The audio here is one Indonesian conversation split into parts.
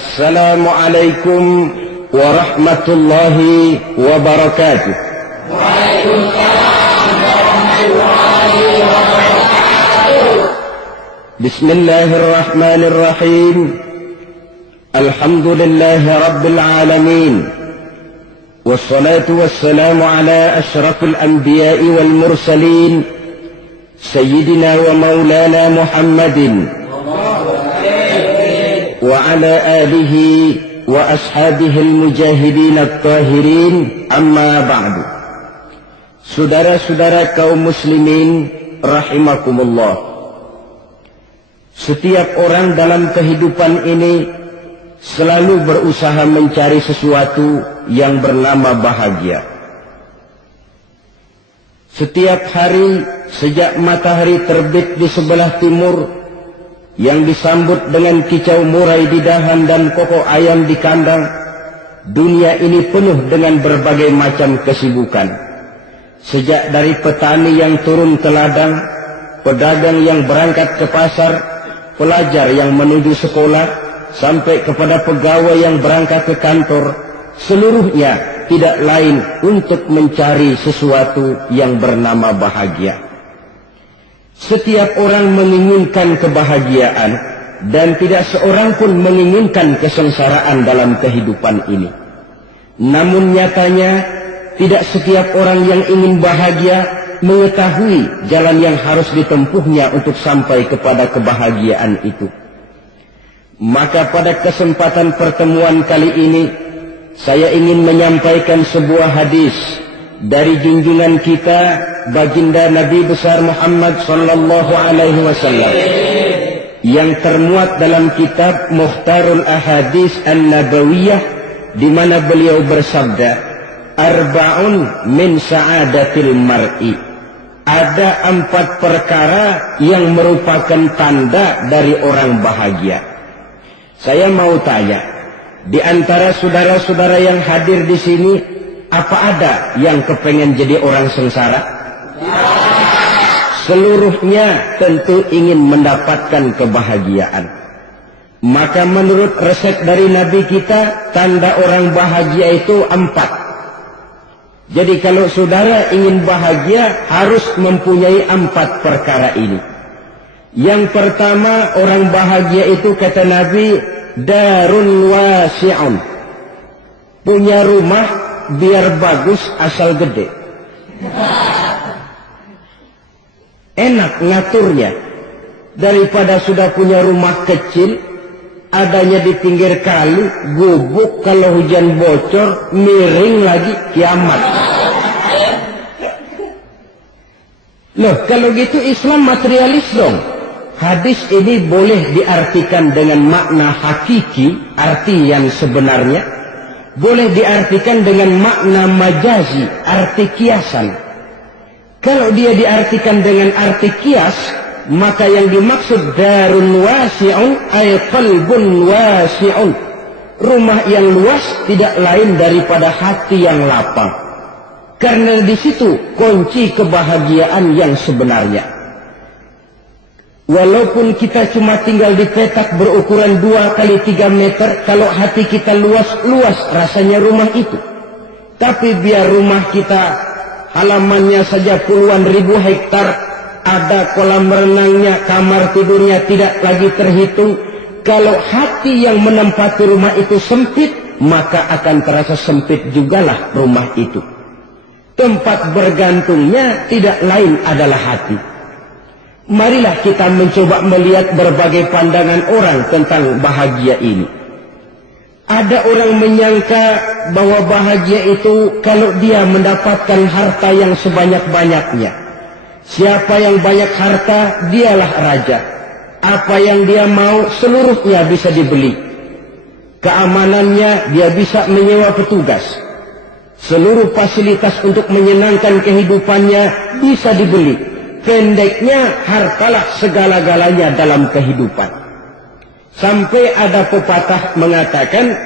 Assalamualaikum warahmatullahi wabarakatuh. Waalaikumsalam warahmatullahi wabarakatuh. Bismillahirrahmanirrahim. Alhamdulillahi rabbil alamin. Wassalatu wassalamu ala ashrafil anbiya'i wal mursalin Sayyidina wa maulana Muhammadin wa ala alihi wa ashabihil mujahidin at-tahirin, amma ba'du. Saudara-saudara kaum muslimin rahimakumullah, setiap orang dalam kehidupan ini selalu berusaha mencari sesuatu yang bernama bahagia. Setiap hari sejak matahari terbit di sebelah timur, yang disambut dengan kicau murai di dahan dan kokok ayam di kandang, dunia ini penuh dengan berbagai macam kesibukan. Sejak dari petani yang turun ke ladang, pedagang yang berangkat ke pasar, pelajar yang menuju sekolah, sampai kepada pegawai yang berangkat ke kantor, seluruhnya tidak lain untuk mencari sesuatu yang bernama bahagia. Setiap orang menginginkan kebahagiaan, dan tidak seorang pun menginginkan kesengsaraan dalam kehidupan ini. Namun nyatanya, tidak setiap orang yang ingin bahagia mengetahui jalan yang harus ditempuhnya untuk sampai kepada kebahagiaan itu. Maka pada kesempatan pertemuan kali ini, saya ingin menyampaikan sebuah hadis dari junjungan kita baginda Nabi besar Muhammad sallallahu alaihi wasallam yang termuat dalam kitab Mukhtarul Ahadits An-Nabawiyah, di mana beliau bersabda, arba'un min sa'adatil mar'i. Ada 4 perkara yang merupakan tanda dari orang bahagia. Saya mau tanya, di antara saudara-saudara yang hadir di sini, apa ada yang kepengen jadi orang sengsara? Seluruhnya tentu ingin mendapatkan kebahagiaan. Maka menurut resep dari Nabi kita, tanda orang bahagia itu 4. Jadi kalau saudara ingin bahagia, harus mempunyai 4 perkara ini. Yang pertama, orang bahagia itu kata Nabi, darun wasi'un. Punya rumah biar bagus asal gede. Enak ngaturnya, daripada sudah punya rumah kecil, adanya di pinggir kali, gubuk, kalau hujan bocor, miring lagi, kiamat. Loh, kalau gitu Islam materialis dong. Hadis ini boleh diartikan dengan makna hakiki, arti yang sebenarnya, boleh diartikan dengan makna majazi, arti kiasan. Kalau dia diartikan dengan arti kias, maka yang dimaksud darun wasi'un ay qalbun wasi'un. Rumah yang luas tidak lain daripada hati yang lapang. Karena di situ kunci kebahagiaan yang sebenarnya. Walaupun kita cuma tinggal di petak berukuran 2 kali 3 meter, kalau hati kita luas-luas rasanya rumah itu. Tapi biar rumah kita halamannya saja puluhan ribu hektar, ada kolam renangnya, kamar tidurnya tidak lagi terhitung. Kalau hati yang menempati rumah itu sempit, maka akan terasa sempit jugalah rumah itu. Tempat bergantungnya tidak lain adalah hati. Marilah kita mencoba melihat berbagai pandangan orang tentang bahagia ini. Ada orang menyangka bahwa bahagia itu kalau dia mendapatkan harta yang sebanyak-banyaknya. Siapa yang banyak harta, dialah raja. Apa yang dia mau, seluruhnya bisa dibeli. Keamanannya, dia bisa menyewa petugas. Seluruh fasilitas untuk menyenangkan kehidupannya bisa dibeli. Pendeknya, hartalah segala-galanya dalam kehidupan. Sampai ada pepatah mengatakan,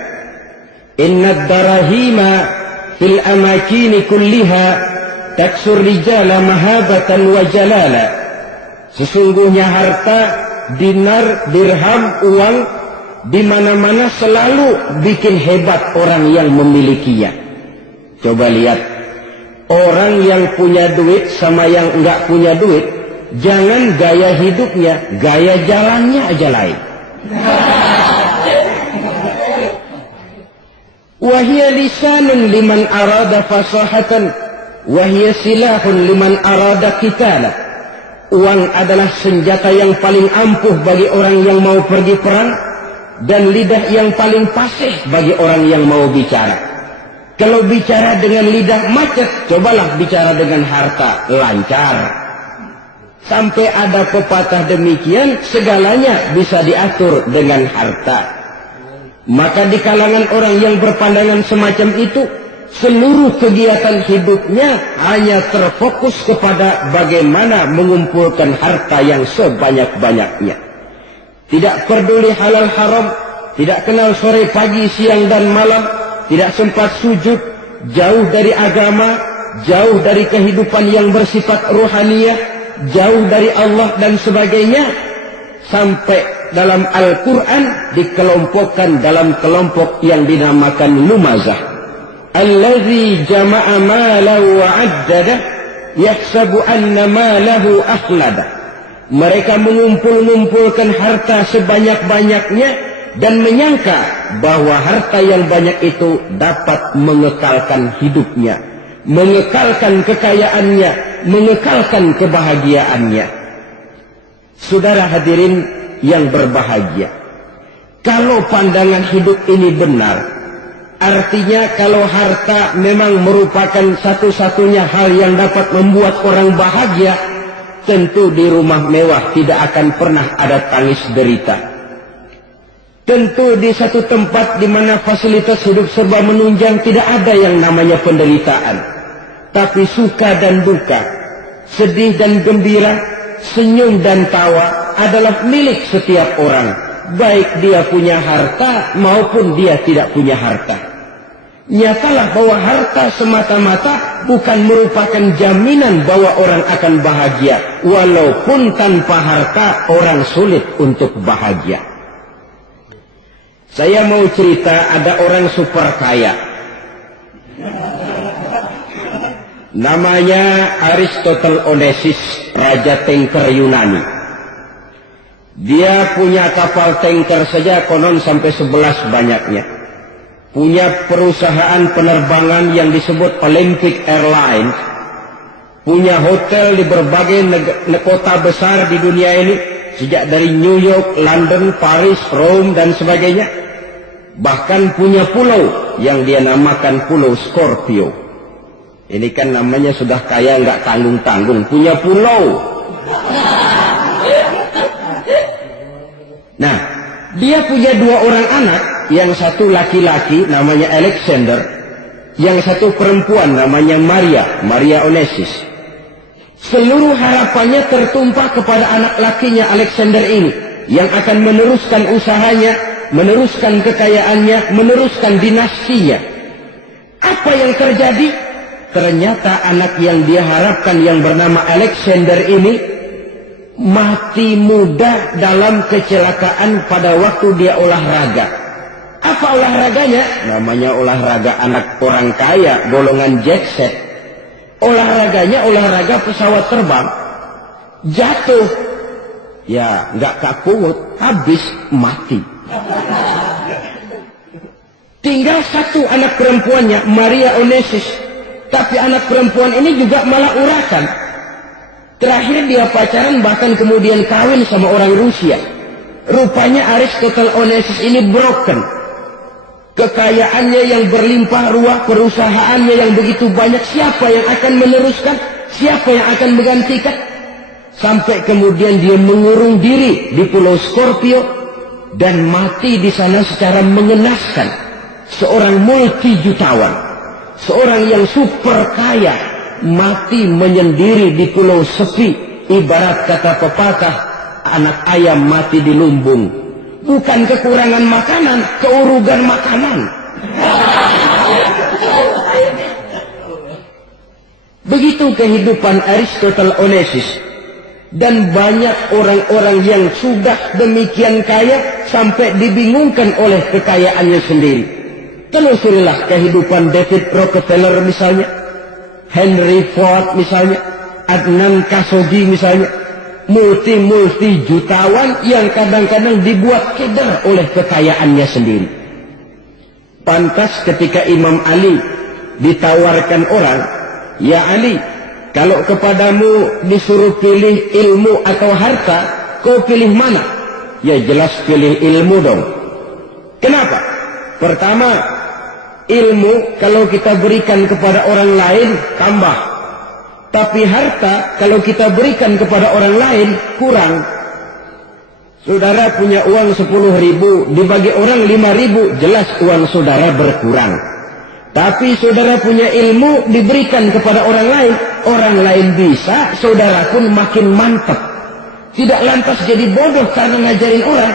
innad darahima fil amakini kulliha taksur rijala mahabatan wa jalala. Sesungguhnya harta, dinar, dirham, uang, di mana-mana selalu bikin hebat orang yang memilikinya. Coba lihat, orang yang punya duit sama yang enggak punya duit, jangan gaya hidupnya, gaya jalannya aja lain. Wahia lisanun liman arada fasahatan, wahia silahun liman arada qitala. Uang adalah senjata yang paling ampuh bagi orang yang mau pergi perang, dan lidah yang paling fasih bagi orang yang mau bicara. Kalau bicara dengan lidah macet, cobalah bicara dengan harta, lancar. Sampai ada pepatah demikian, segalanya bisa diatur dengan harta. Maka di kalangan orang yang berpandangan semacam itu, seluruh kegiatan hidupnya hanya terfokus kepada bagaimana mengumpulkan harta yang sebanyak-banyaknya. Tidak peduli halal haram, tidak kenal sore pagi siang dan malam, tidak sempat sujud, jauh dari agama, jauh dari kehidupan yang bersifat rohaniyah, jauh dari Allah dan sebagainya. Sampai dalam Al-Quran dikelompokkan dalam kelompok yang dinamakan lumazah. Allazi jama'a malahu wa'addada yahsabu anna malahu akhlada. Mereka mengumpul-ngumpulkan harta sebanyak-banyaknya dan menyangka bahwa harta yang banyak itu dapat mengekalkan hidupnya, mengekalkan kekayaannya, mengekalkan kebahagiaannya. Saudara hadirin yang berbahagia, kalau pandangan hidup ini benar, artinya kalau harta memang merupakan satu-satunya hal yang dapat membuat orang bahagia, tentu di rumah mewah tidak akan pernah ada tangis derita. Tentu di satu tempat di mana fasilitas hidup serba menunjang tidak ada yang namanya penderitaan. Tapi suka dan duka, sedih dan gembira, senyum dan tawa adalah milik setiap orang, baik dia punya harta maupun dia tidak punya harta. Nyatalah bahwa harta semata-mata bukan merupakan jaminan bahwa orang akan bahagia, walaupun tanpa harta orang sulit untuk bahagia. Saya mau cerita, ada orang super kaya, namanya Aristotle Onassis, raja tanker Yunani. Dia punya kapal tanker saja konon sampai 11 banyaknya. Punya perusahaan penerbangan yang disebut Olympic Airlines. Punya hotel di berbagai kota besar di dunia ini, sejak dari New York, London, Paris, Rome dan sebagainya. Bahkan punya pulau yang dia namakan Pulau Scorpio. Ini kan namanya sudah kaya nggak tanggung-tanggung, punya pulau. Nah, dia punya 2 orang anak, yang satu laki-laki namanya Alexander, yang satu perempuan namanya Maria Onassis. Seluruh harapannya tertumpah kepada anak lakinya Alexander ini, yang akan meneruskan usahanya, meneruskan kekayaannya, meneruskan dinastinya. Apa yang terjadi? Ternyata anak yang dia harapkan yang bernama Alexander ini mati muda dalam kecelakaan pada waktu dia olahraga. Apa olahraganya? Namanya olahraga anak orang kaya, golongan jet set. Olahraganya olahraga pesawat terbang. Jatuh, ya nggak kapungut, habis mati. Tinggal satu anak perempuannya, Maria Onassis. Tapi anak perempuan ini juga malah urakan. Terakhir dia pacaran, bahkan kemudian kawin sama orang Rusia. Rupanya Aristotle Onassis ini broken. Kekayaannya yang berlimpah ruah, perusahaannya yang begitu banyak, siapa yang akan meneruskan? Siapa yang akan menggantikan? Sampai kemudian dia mengurung diri di Pulau Scorpio dan mati di sana secara mengenaskan. Seorang multi-jutawan, seorang yang super kaya, mati menyendiri di pulau sepi. Ibarat kata pepatah, anak ayam mati di lumbung. Bukan kekurangan makanan, keurugan makanan. Begitu kehidupan Aristotle Onassis. Dan banyak orang-orang yang sudah demikian kaya sampai dibingungkan oleh kekayaannya sendiri. Telusurilah kehidupan David Rockefeller misalnya, Henry Ford misalnya, Adnan Khashoggi misalnya, multi jutawan yang kadang-kadang dibuat keder oleh kekayaannya sendiri. Pantas ketika Imam Ali ditawarkan orang, "Ya Ali, kalau kepadamu disuruh pilih ilmu atau harta, kau pilih mana?" Ya jelas pilih ilmu dong. Kenapa? Pertama, ilmu kalau kita berikan kepada orang lain tambah. Tapi harta kalau kita berikan kepada orang lain kurang. Saudara punya uang 10.000, dibagi orang 5.000, jelas uang saudara berkurang. Tapi saudara punya ilmu diberikan kepada orang lain bisa, saudara pun makin mantap. Tidak lantas jadi bodoh karena ngajarin orang.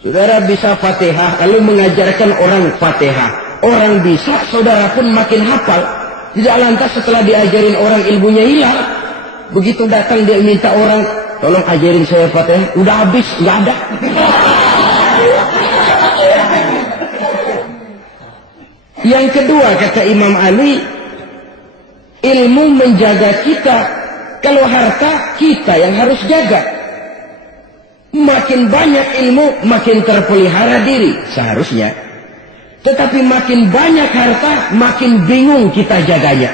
Saudara bisa Fatihah, lalu mengajarkan orang Fatihah. Orang bisa, saudara pun makin hafal. Tidak lantas setelah diajarin orang ilmunya hilang. Begitu datang dia minta orang, "Tolong ajarin saya Fatihah." Udah habis, nggak ada. Yang kedua kata Imam Ali, ilmu menjaga kita. Kalau harta kita yang harus jaga. Makin banyak ilmu makin terpelihara diri seharusnya. Tetapi makin banyak harta makin bingung kita jaganya.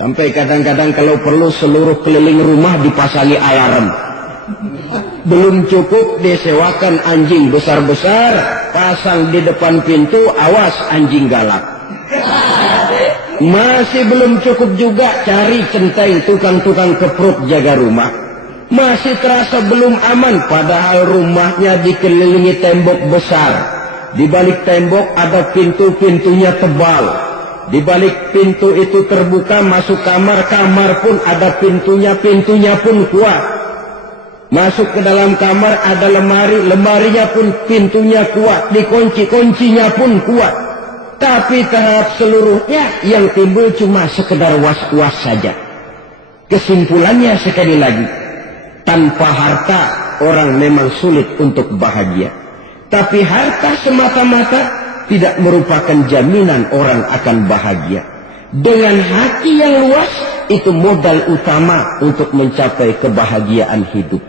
Sampai kadang-kadang kalau perlu seluruh keliling rumah dipasangi alarm. Belum cukup disewakan anjing besar-besar, pasang di depan pintu, awas anjing galak. Masih belum cukup juga cari centeng tukang-tukang kepruk jaga rumah. Masih terasa belum aman, padahal rumahnya dikelilingi tembok besar. Di balik tembok ada pintu-pintunya tebal. Di balik pintu itu terbuka masuk kamar, kamar pun ada pintunya, pintunya pun kuat. Masuk ke dalam kamar ada lemari, lemarinya pun pintunya kuat, dikunci, kuncinya pun kuat. Tapi terhadap seluruhnya yang timbul cuma sekedar was-was saja. Kesimpulannya sekali lagi, tanpa harta orang memang sulit untuk bahagia. Tapi harta semata-mata tidak merupakan jaminan orang akan bahagia. Dengan hati yang luas, itu modal utama untuk mencapai kebahagiaan hidup.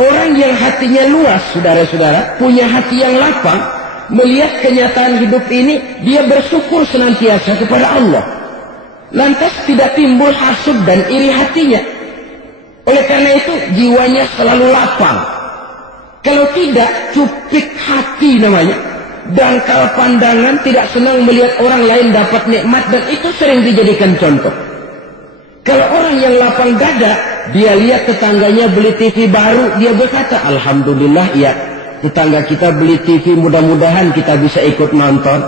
Orang yang hatinya luas, saudara-saudara, punya hati yang lapang, melihat kenyataan hidup ini, dia bersyukur senantiasa kepada Allah. Lantas tidak timbul hasud dan iri hatinya. Oleh karena itu, jiwanya selalu lapang. Kalau tidak, cupik hati namanya. Dangkal pandangan, tidak senang melihat orang lain dapat nikmat, dan itu sering dijadikan contoh. Kalau orang yang lapang dada, dia lihat tetangganya beli TV baru, dia berkata, "Alhamdulillah ya, tetangga kita beli TV, mudah-mudahan kita bisa ikut nonton."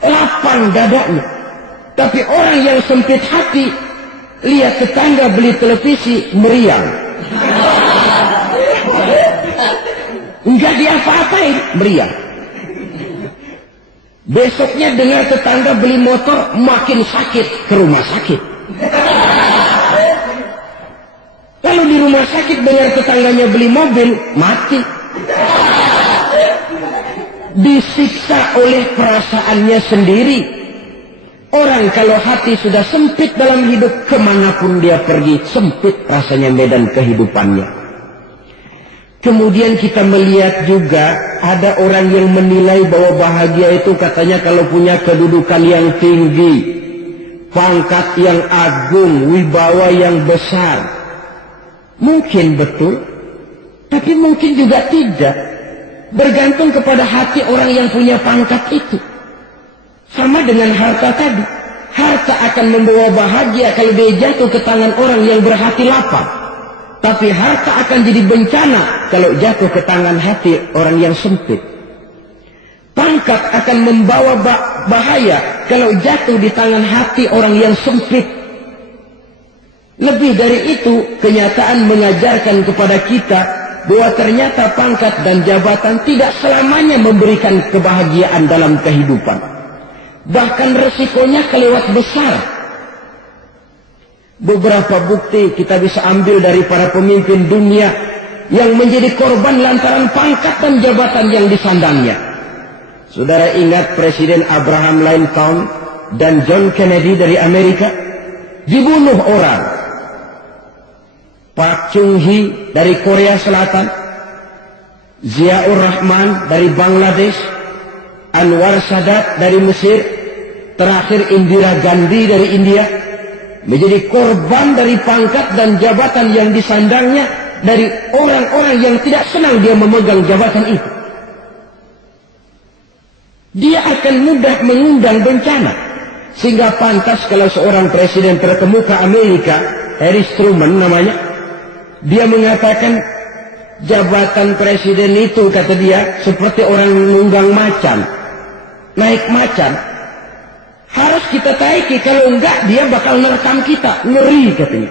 Lapang dadanya. Tapi orang yang sempit hati, lihat tetangga beli televisi, meriang. Enggak diapa-apain, meriang. Besoknya dengar tetangga beli motor, makin sakit, ke rumah sakit. Lalu di rumah sakit dengar tetangganya beli mobil, mati. Disiksa oleh perasaannya sendiri. Orang kalau hati sudah sempit dalam hidup, kemanapun dia pergi, sempit rasanya medan kehidupannya. Kemudian kita melihat juga ada orang yang menilai bahwa bahagia itu katanya kalau punya kedudukan yang tinggi, pangkat yang agung, wibawa yang besar. Mungkin betul, tapi mungkin juga tidak. Bergantung kepada hati orang yang punya pangkat itu. Sama dengan harta tadi. Harta akan membawa bahagia kalau dia jatuh ke tangan orang yang berhati lapang. Tapi harta akan jadi bencana kalau jatuh ke tangan hati orang yang sempit. Pangkat akan membawa bahaya kalau jatuh di tangan hati orang yang sempit. Lebih dari itu, kenyataan mengajarkan kepada kita bahwa ternyata pangkat dan jabatan tidak selamanya memberikan kebahagiaan dalam kehidupan. Bahkan resikonya kelewat besar. Beberapa bukti kita bisa ambil dari para pemimpin dunia yang menjadi korban lantaran pangkat dan jabatan yang disandangnya. Saudara ingat Presiden Abraham Lincoln dan John Kennedy dari Amerika? Dibunuh orang. Park Chung-hee dari Korea Selatan, Ziaur Rahman dari Bangladesh, Anwar Sadat dari Mesir, terakhir Indira Gandhi dari India, menjadi korban dari pangkat dan jabatan yang disandangnya dari orang-orang yang tidak senang dia memegang jabatan itu. Dia akan mudah mengundang bencana. Sehingga pantas kalau seorang presiden terkemuka Amerika, Harry Truman namanya, dia mengatakan jabatan presiden itu, kata dia, seperti orang menunggang macan. Naik macan harus kita taiki, kalau enggak dia bakal merekam kita. Ngeri katanya.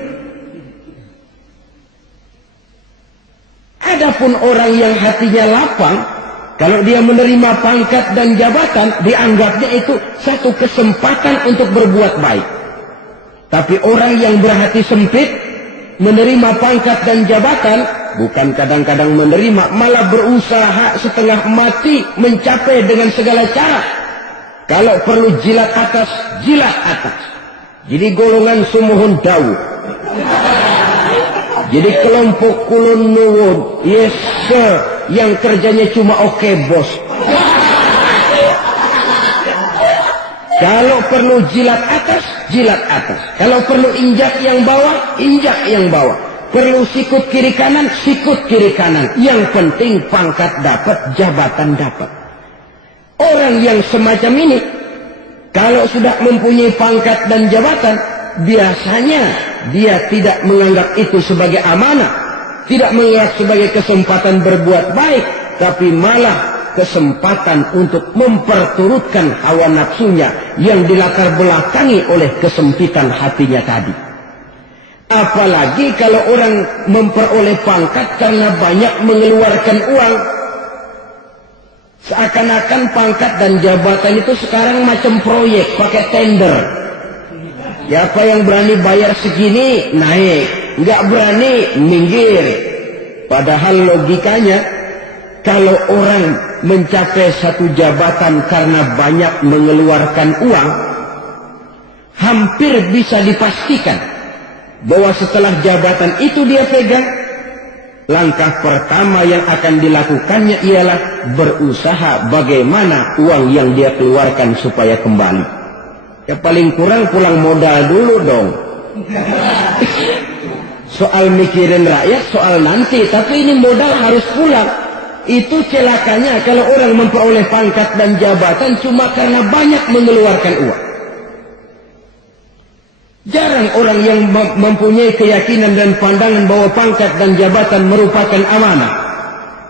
Adapun orang yang hatinya lapang, kalau dia menerima pangkat dan jabatan, dianggapnya itu satu kesempatan untuk berbuat baik. Tapi orang yang berhati sempit, menerima pangkat dan jabatan, bukan kadang-kadang menerima, malah berusaha setengah mati mencapai dengan segala cara. Kalau perlu jilat atas, jilat atas. Jadi golongan sumuhun dawu. Jadi kelompok kulon nuwun, yes sir, yang kerjanya cuma oke bos. Kalau perlu jilat atas, jilat atas. Kalau perlu injak yang bawah, injak yang bawah. Perlu sikut kiri kanan, sikut kiri kanan. Yang penting pangkat dapat, jabatan dapat. Orang yang semacam ini, kalau sudah mempunyai pangkat dan jabatan, biasanya dia tidak menganggap itu sebagai amanah, tidak menganggap sebagai kesempatan berbuat baik, tapi malah kesempatan untuk memperturutkan hawa nafsunya yang dilatar belakangi oleh kesempitan hatinya tadi. Apalagi kalau orang memperoleh pangkat karena banyak mengeluarkan uang, seakan-akan pangkat dan jabatan itu sekarang macam proyek, pakai tender. Siapa yang berani bayar segini naik, nggak berani minggir. Padahal logikanya, kalau orang mencapai satu jabatan karena banyak mengeluarkan uang, hampir bisa dipastikan bahwa setelah jabatan itu dia pegang, langkah pertama yang akan dilakukannya ialah berusaha bagaimana uang yang dia keluarkan supaya kembali. Ya paling kurang pulang modal dulu dong. Soal mikirin rakyat, soal nanti, tapi ini modal harus pulang. Itu celakanya kalau orang memperoleh pangkat dan jabatan cuma karena banyak mengeluarkan uang. Jarang orang yang mempunyai keyakinan dan pandangan bahwa pangkat dan jabatan merupakan amanah.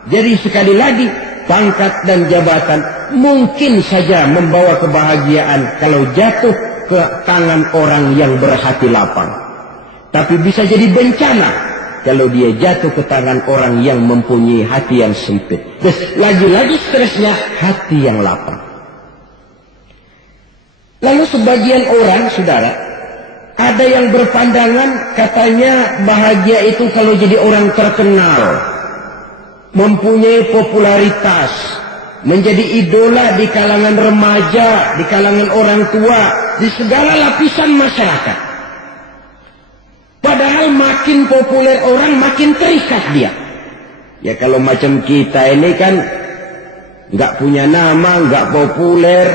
Jadi sekali lagi, pangkat dan jabatan mungkin saja membawa kebahagiaan kalau jatuh ke tangan orang yang berhati lapang. Tapi bisa jadi bencana kalau dia jatuh ke tangan orang yang mempunyai hati yang sempit. Terus lagi-lagi stresnya hati yang lapang. Lalu sebagian orang, saudara, ada yang berpandangan katanya bahagia itu kalau jadi orang terkenal, mempunyai popularitas, menjadi idola di kalangan remaja, di kalangan orang tua, di segala lapisan masyarakat. Padahal makin populer orang, makin terikat dia. Ya kalau macam kita ini kan nggak punya nama, nggak populer,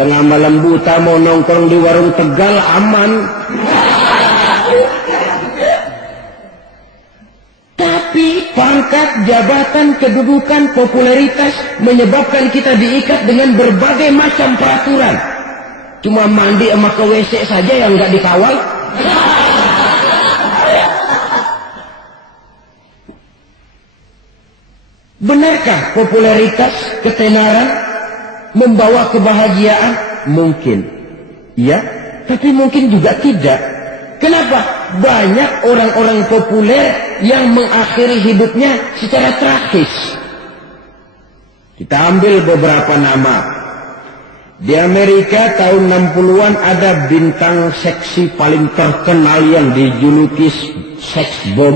tengah malam buta mau nongkrong di warung Tegal aman. Tapi pangkat, jabatan, kedudukan, popularitas menyebabkan kita diikat dengan berbagai macam peraturan. Cuma mandi sama ke WC saja yang nggak dikawal. Benarkah popularitas, ketenaran membawa kebahagiaan? Mungkin. Ya, tapi mungkin juga tidak. Kenapa? Banyak orang-orang populer yang mengakhiri hidupnya secara tragis. Kita ambil beberapa nama. Di Amerika tahun 60-an ada bintang seksi paling terkenal yang dijuluki seks bom.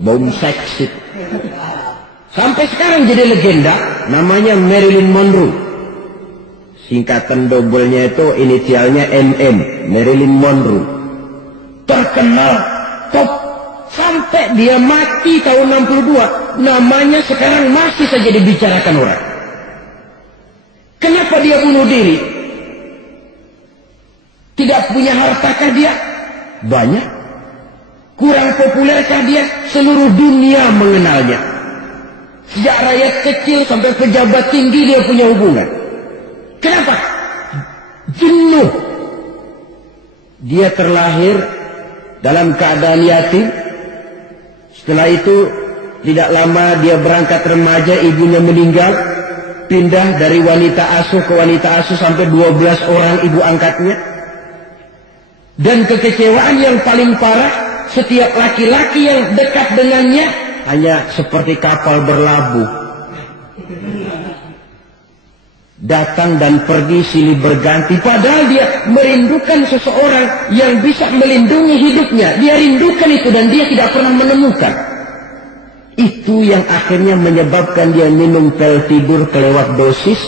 Bom seks itu. Sampai sekarang jadi legenda, namanya Marilyn Monroe. Singkatan dobelnya itu inisialnya MM, Marilyn Monroe. Terkenal, top, sampai dia mati tahun 62, namanya sekarang masih saja dibicarakan orang. Kenapa dia bunuh diri? Tidak punya hartakah dia? Banyak. Kurang populerkah dia? Seluruh dunia mengenalnya. Sejak rakyat kecil sampai pejabat tinggi dia punya hubungan. Kenapa? Jenuh. Dia terlahir dalam keadaan yatim. Setelah itu tidak lama dia berangkat remaja, ibunya meninggal. Pindah dari wanita asuh ke wanita asuh sampai 12 orang ibu angkatnya. Dan kekecewaan yang paling parah, setiap laki-laki yang dekat dengannya hanya seperti kapal berlabuh. Datang dan pergi silih berganti. Padahal dia merindukan seseorang yang bisa melindungi hidupnya. Dia rindukan itu dan dia tidak pernah menemukan. Itu yang akhirnya menyebabkan dia minum pil tidur kelewat dosis.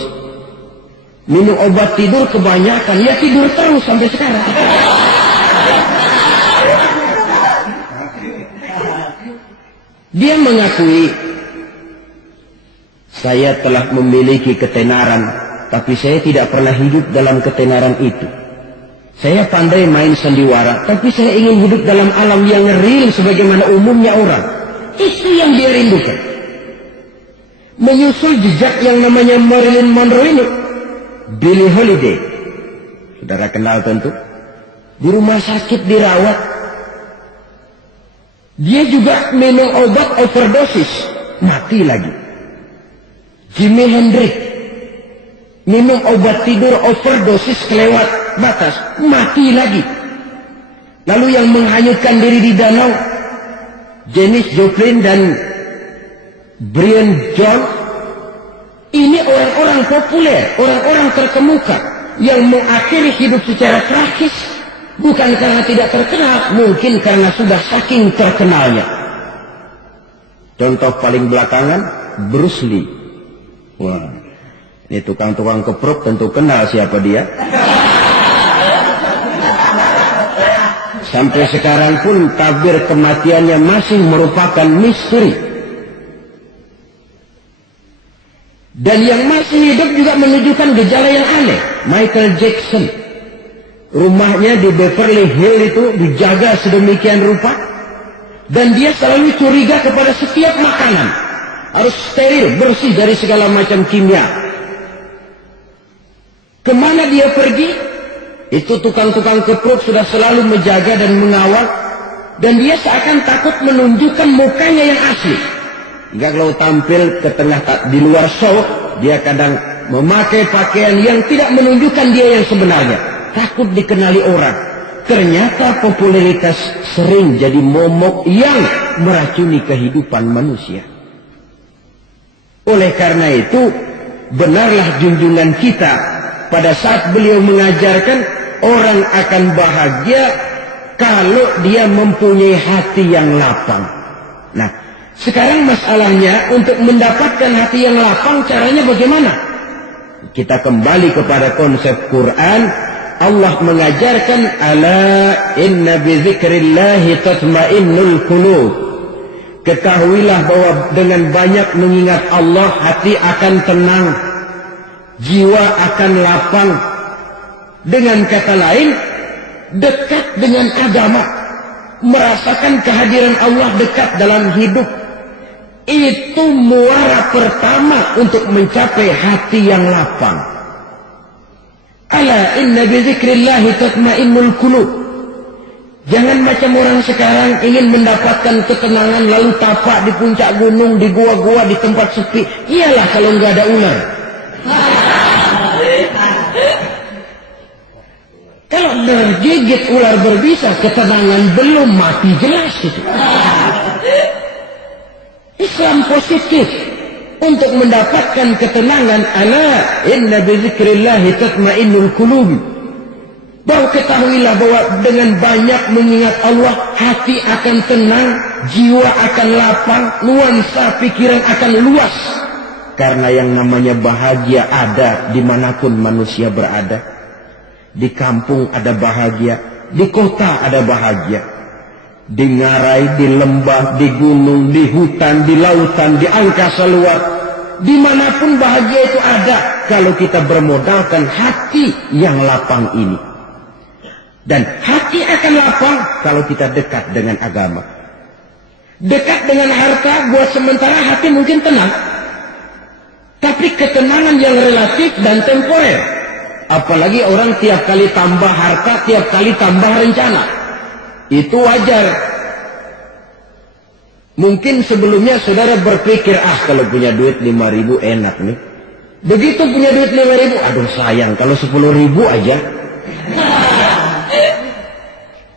Minum obat tidur kebanyakan. Ya tidur terus sampai sekarang. Dia mengakui, saya telah memiliki ketenaran, tapi saya tidak pernah hidup dalam ketenaran itu. Saya pandai main sandiwara, tapi saya ingin hidup dalam alam yang real sebagaimana umumnya orang. Itu yang dia rindukan. Menyusul jejak yang namanya Marilyn Monroe ini, Billie Holiday, saudara kenal tentu, di rumah sakit dirawat. Dia juga minum obat overdosis, mati lagi. Jimi Hendrix minum obat tidur overdosis kelewat batas, mati lagi. Lalu yang menghanyutkan diri di danau, Janis Joplin dan Brian Jones, ini orang-orang populer, orang-orang terkemuka yang mengakhiri hidup secara tragis, bukan karena tidak terkenal, mungkin karena sudah saking terkenalnya. Contoh paling belakangan, Bruce Lee. Wah, ini tukang-tukang keprok tentu kenal siapa dia. Sampai sekarang pun tabir kematiannya masih merupakan misteri. Dan yang masih hidup juga menunjukkan gejala yang aneh. Michael Jackson, rumahnya di Beverly Hills itu dijaga sedemikian rupa, dan dia selalu curiga kepada setiap makanan harus steril, bersih dari segala macam kimia. Kemana dia pergi, itu tukang-tukang keprok sudah selalu menjaga dan mengawal, dan dia seakan takut menunjukkan mukanya yang asli. Hingga kalau tampil ke tengah di luar show, dia kadang memakai pakaian yang tidak menunjukkan dia yang sebenarnya. Takut dikenali orang. Ternyata popularitas sering jadi momok yang meracuni kehidupan manusia. Oleh karena itu, benarlah junjungan kita pada saat beliau mengajarkan orang akan bahagia kalau dia mempunyai hati yang lapang. Nah, sekarang masalahnya untuk mendapatkan hati yang lapang, caranya bagaimana? Kita kembali kepada konsep Quran. Allah mengajarkan, ala inna bizikrillahi tatmainnul qulub. Ketahuilah bahwa dengan banyak mengingat Allah, hati akan tenang, jiwa akan lapang. Dengan kata lain, dekat dengan agama, merasakan kehadiran Allah dekat dalam hidup, itu muara pertama untuk mencapai hati yang lapang. Ala inna bizikrillahi tatmainnul qulub. Jangan macam orang sekarang ingin mendapatkan ketenangan lalu tapak di puncak gunung, di gua-gua, di tempat sepi. Iyalah kalau nggak ada ular. Kalau tergigit ular berbisa, ketenangan belum, mati jelas itu. Islam positif. untuk mendapatkan ketenangan. Ala inna bizikrillahi tatma'innul qulub. Bahwa ketahuilah bahwa dengan banyak mengingat Allah, hati akan tenang, jiwa akan lapang, nuansa pikiran akan luas. Karena yang namanya bahagia ada dimanapun manusia berada. Di kampung ada bahagia, di kota ada bahagia, di ngarai, di lembah, di gunung, di hutan, di lautan, di angkasa luar. Dimanapun bahagia itu ada kalau kita bermodalkan hati yang lapang ini. Dan hati akan lapang kalau kita dekat dengan agama. Dekat dengan harta buat sementara hati mungkin tenang. Tapi ketenangan yang relatif dan temporer. Apalagi orang tiap kali tambah harta, tiap kali tambah rencana. Itu wajar. Mungkin sebelumnya saudara berpikir, kalau punya duit 5.000 enak nih. Begitu punya duit 5.000, aduh sayang kalau 10.000 aja.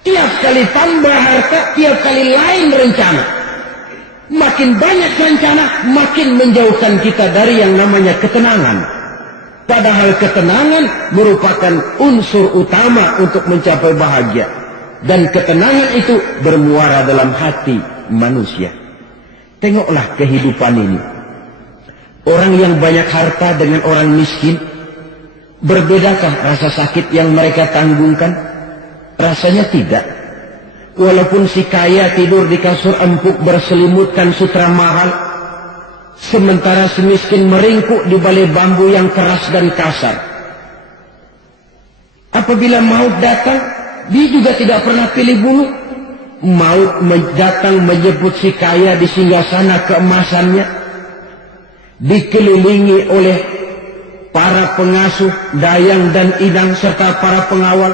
Tiap kali tambah harta, tiap kali lain rencana. Makin banyak rencana, makin menjauhkan kita dari yang namanya ketenangan. Padahal ketenangan merupakan unsur utama untuk mencapai bahagia. Dan ketenangan itu bermuara dalam hati manusia. Tengoklah kehidupan ini. Orang yang banyak harta dengan orang miskin, berbedakah rasa sakit yang mereka tanggungkan? Rasanya tidak. Walaupun si kaya tidur di kasur empuk berselimutkan sutra mahal, sementara si miskin meringkuk di balai bambu yang keras dan kasar. Apabila maut datang, dia juga tidak pernah pilih bulu. Maut datang menjemput si kaya di singgasana keemasannya, dikelilingi oleh para pengasuh, dayang dan idang serta para pengawal.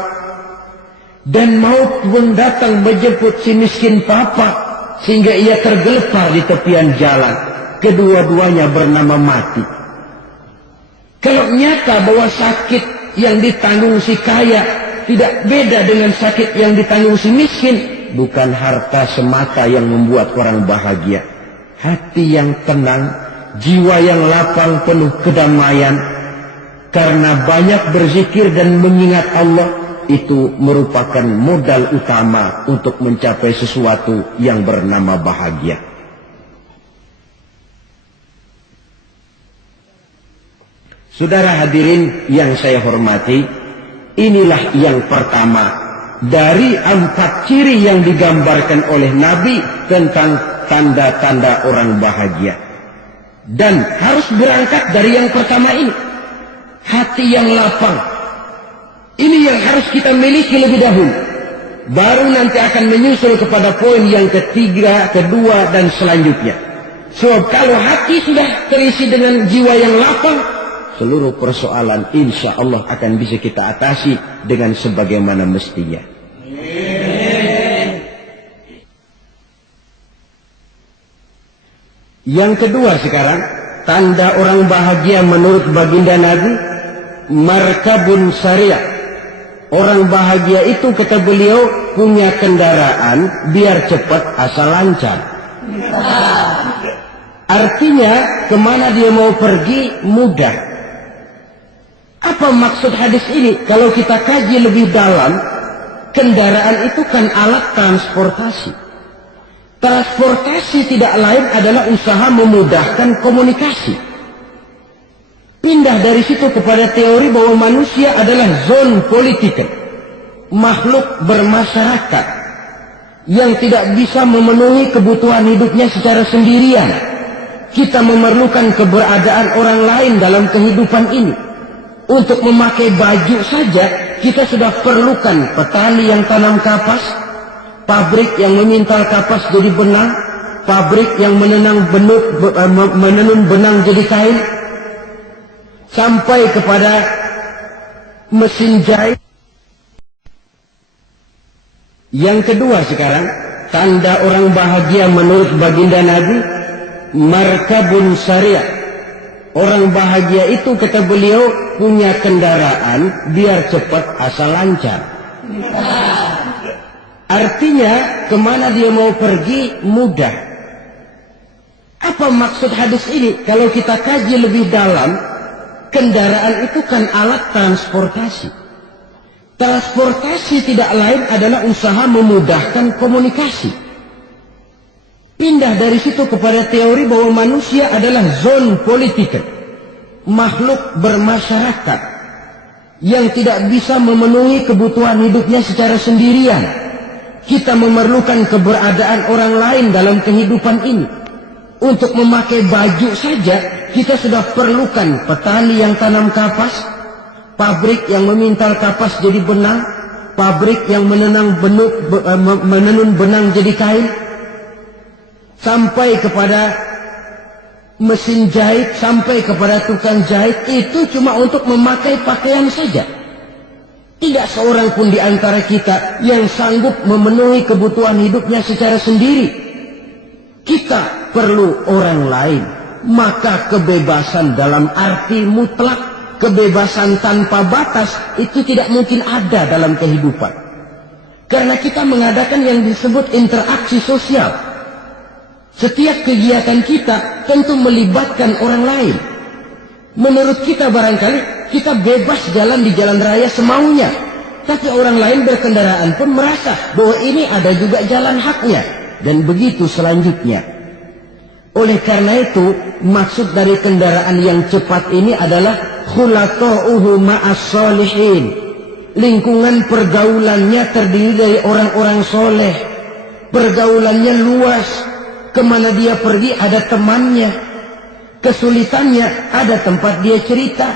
Dan maut pun datang menjemput si miskin papa sehingga ia tergelepar di tepian jalan. Kedua-duanya bernama mati. Kalau nyata bahwa sakit yang ditanggung si kaya tidak beda dengan sakit yang ditanggung si miskin, bukan harta semata yang membuat orang bahagia. Hati yang tenang, jiwa yang lapang penuh kedamaian. Karena banyak berzikir dan mengingat Allah, itu merupakan modal utama untuk mencapai sesuatu yang bernama bahagia. Saudara hadirin yang saya hormati, inilah yang pertama dari 4 ciri yang digambarkan oleh Nabi tentang tanda-tanda orang bahagia. Dan harus berangkat dari yang pertama ini, hati yang lapang. Ini yang harus kita miliki lebih dahulu. Baru nanti akan menyusul kepada poin yang ketiga, kedua, dan selanjutnya. Sebab kalau hati sudah terisi dengan jiwa yang lapang, seluruh persoalan insya Allah akan bisa kita atasi dengan sebagaimana mestinya. Yang kedua sekarang, tanda orang bahagia menurut baginda Nabi, markabun syariah. Orang bahagia itu, kata beliau, punya kendaraan biar cepat asal lancar. Artinya kemana dia mau pergi mudah. Apa maksud hadis ini? Kalau kita kaji lebih dalam, kendaraan itu kan alat transportasi. Transportasi tidak lain adalah usaha memudahkan komunikasi. Pindah dari situ kepada teori bahwa manusia adalah zon politik, makhluk bermasyarakat yang tidak bisa memenuhi kebutuhan hidupnya secara sendirian. Kita memerlukan keberadaan orang lain dalam kehidupan ini. Untuk memakai baju saja kita sudah perlukan petani yang tanam kapas, pabrik yang memintal kapas jadi benang, pabrik yang menenun benang jadi kain, sampai kepada mesin jahit. Yang kedua sekarang, tanda orang bahagia menurut baginda Nabi, markabun syariah. Orang bahagia itu, kata beliau, punya kendaraan biar cepat asal lancar. Artinya kemana dia mau pergi mudah. Apa maksud hadis ini? Kalau kita kaji lebih dalam, kendaraan itu kan alat transportasi. Transportasi tidak lain adalah usaha memudahkan komunikasi. Pindah dari situ kepada teori bahwa manusia adalah zon politik, makhluk bermasyarakat yang tidak bisa memenuhi kebutuhan hidupnya secara sendirian. Kita memerlukan keberadaan orang lain dalam kehidupan ini. Untuk memakai baju saja kita sudah perlukan petani yang tanam kapas, pabrik yang memintal kapas jadi benang, pabrik yang menenun benang jadi kain, sampai kepada mesin jahit, sampai kepada tukang jahit. Itu cuma untuk memakai pakaian saja. Tidak seorang pun di antara kita yang sanggup memenuhi kebutuhan hidupnya secara sendiri. Kita perlu orang lain. Maka kebebasan dalam arti mutlak, kebebasan tanpa batas, itu tidak mungkin ada dalam kehidupan. Karena kita mengadakan yang disebut interaksi sosial. Setiap kegiatan kita tentu melibatkan orang lain. Menurut kita barangkali kita bebas jalan di jalan raya semaunya, tapi orang lain berkendaraan pun merasa bahwa ini ada juga jalan haknya. Dan begitu selanjutnya. Oleh karena itu, maksud dari kendaraan yang cepat ini adalah khulaqa'uhu ma'as solihin. Lingkungan pergaulannya terdiri dari orang-orang soleh. Pergaulannya luas. Kemana dia pergi ada temannya. Kesulitannya ada tempat dia cerita.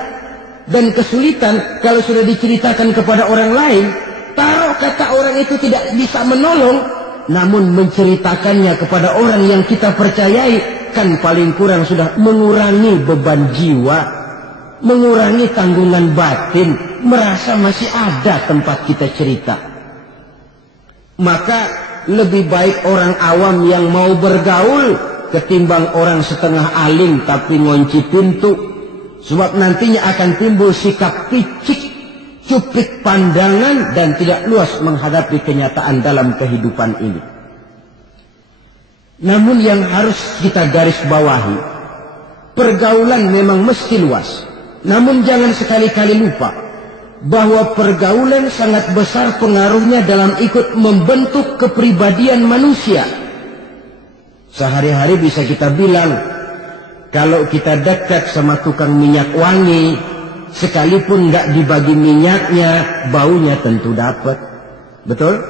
Dan kesulitan kalau sudah diceritakan kepada orang lain, taruh kata orang itu tidak bisa menolong, namun menceritakannya kepada orang yang kita percayai, kan paling kurang sudah mengurangi beban jiwa, mengurangi tanggungan batin, merasa masih ada tempat kita cerita. Maka lebih baik orang awam yang mau bergaul ketimbang orang setengah alim tapi ngunci pintu. Sebab nantinya akan timbul sikap picik, cuplik pandangan, dan tidak luas menghadapi kenyataan dalam kehidupan ini. Namun yang harus kita garis bawahi, pergaulan memang mesti luas. Namun jangan sekali-kali lupa bahwa pergaulan sangat besar pengaruhnya dalam ikut membentuk kepribadian manusia. Sehari-hari bisa kita bilang, kalau kita dekat sama tukang minyak wangi, sekalipun nggak dibagi minyaknya, baunya tentu dapat. Betul?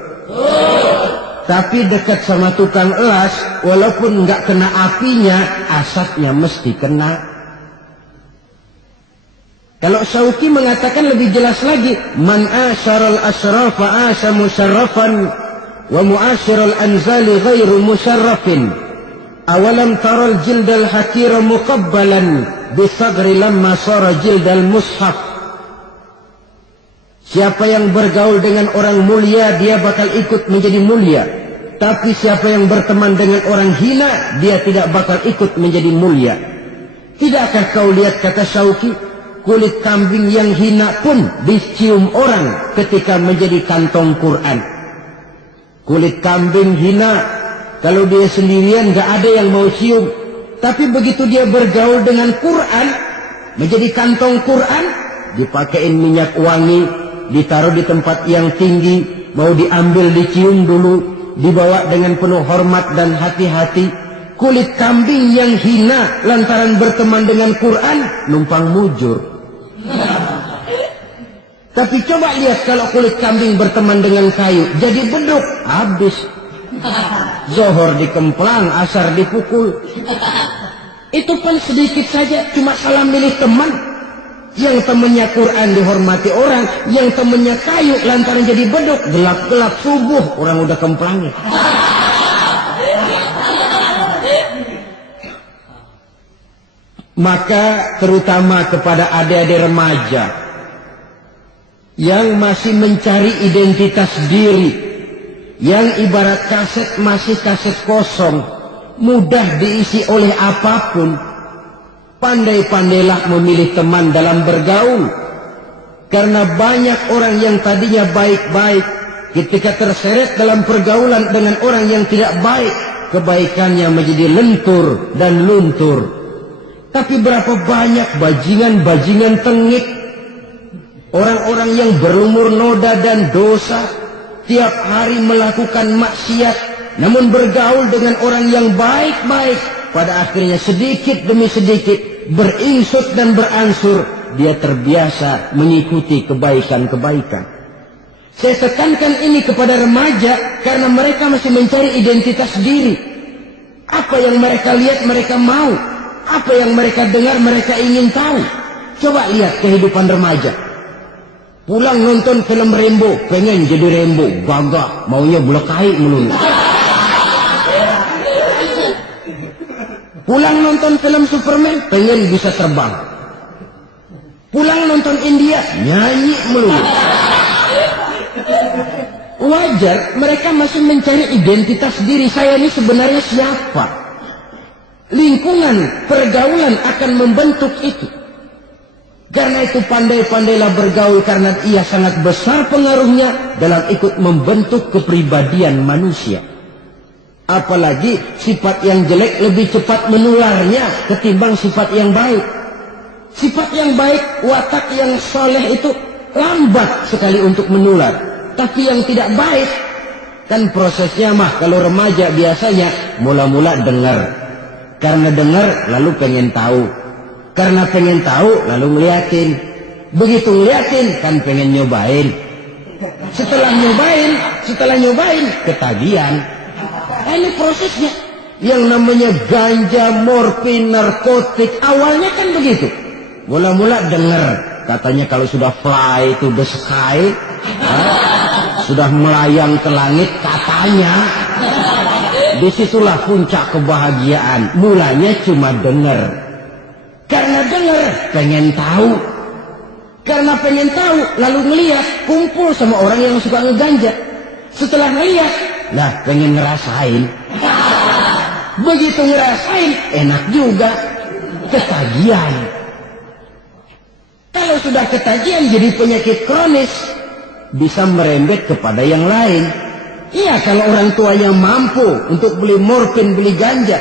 Tapi dekat sama tukang elas, walaupun nggak kena apinya, asapnya mesti kena. Kalau Syauqi mengatakan lebih jelas lagi, man asyaral asrafa asya musarrafan wa muasyiral anzali ghairu musarrafin. Awalam taral jildal hakira muqabbalan bisagri lamma sara jildal mushaf. Siapa yang bergaul dengan orang mulia, dia bakal ikut menjadi mulia. Tapi siapa yang berteman dengan orang hina, dia tidak bakal ikut menjadi mulia. Tidakkah kau lihat, kata Syauqi, kulit kambing yang hina pun dicium orang ketika menjadi kantong Quran. Kulit kambing hina, kalau dia sendirian gak ada yang mau cium. Tapi begitu dia bergaul dengan Quran, menjadi kantong Quran, dipakein minyak wangi, ditaruh di tempat yang tinggi, mau diambil dicium dulu, dibawa dengan penuh hormat dan hati-hati. Kulit kambing yang hina lantaran berteman dengan Quran, numpang mujur. Tapi coba lihat kalau kulit kambing berteman dengan kayu, jadi beduk, habis. Zohor dikemplang, asar dipukul. Itu pun sedikit saja, cuma salah milih teman. Yang temannya Quran dihormati orang, yang temannya kayu lantaran jadi beduk, gelap-gelap subuh orang udah kemplangnya. Maka terutama kepada adik-adik remaja yang masih mencari identitas diri, yang ibarat kaset masih kaset kosong, mudah diisi oleh apapun, pandai-pandailah memilih teman dalam bergaul. Karena banyak orang yang tadinya baik-baik, ketika terseret dalam pergaulan dengan orang yang tidak baik, kebaikannya menjadi lentur dan luntur. Tapi berapa banyak bajingan-bajingan tengik, orang-orang yang berumur noda dan dosa, tiap hari melakukan maksiat, namun bergaul dengan orang yang baik-baik, pada akhirnya sedikit demi sedikit beringsut dan beransur dia terbiasa mengikuti kebaikan-kebaikan. Saya tekankan ini kepada remaja karena mereka masih mencari identitas diri. Apa yang mereka lihat mereka mau, apa yang mereka dengar mereka ingin tahu. Coba lihat kehidupan remaja. Pulang nonton film Rambo, pengen jadi Rambo, gagah, maunya belekai melulu. Pulang nonton film Superman, pengen bisa terbang. Pulang nonton India, nyanyi melulu. Wajar, mereka masih mencari identitas diri. Saya ini sebenarnya siapa? Lingkungan, pergaulan akan membentuk itu. Karena itu pandai-pandailah bergaul, karena ia sangat besar pengaruhnya dalam ikut membentuk kepribadian manusia. Apalagi sifat yang jelek lebih cepat menularnya ketimbang sifat yang baik. Sifat yang baik, watak yang soleh itu lambat sekali untuk menular. Tapi yang tidak baik, kan prosesnya mah kalau remaja biasanya mula-mula dengar. Karena dengar lalu pengen tahu. Karena pengen tahu lalu ngeliatin. Begitu ngeliatin kan pengen nyobain. Setelah nyobain ketagihan. Nah, ini prosesnya. Yang namanya ganja, morfin, narkotik awalnya kan begitu. Mula-mula dengar. Katanya kalau sudah fly to the sky, sudah melayang ke langit katanya. Disitulah puncak kebahagiaan. Mulanya cuma dengar. Karena dengar pengen tahu. Karena pengen tahu lalu ngeliat, kumpul sama orang yang suka ngeganja. Setelah ngeliat, lah pengen ngerasain. Begitu ngerasain enak juga, ketagihan. Kalau sudah ketagihan jadi penyakit kronis, bisa merembet kepada yang lain. Iya, kalau orang tuanya mampu untuk beli morfin, beli ganja.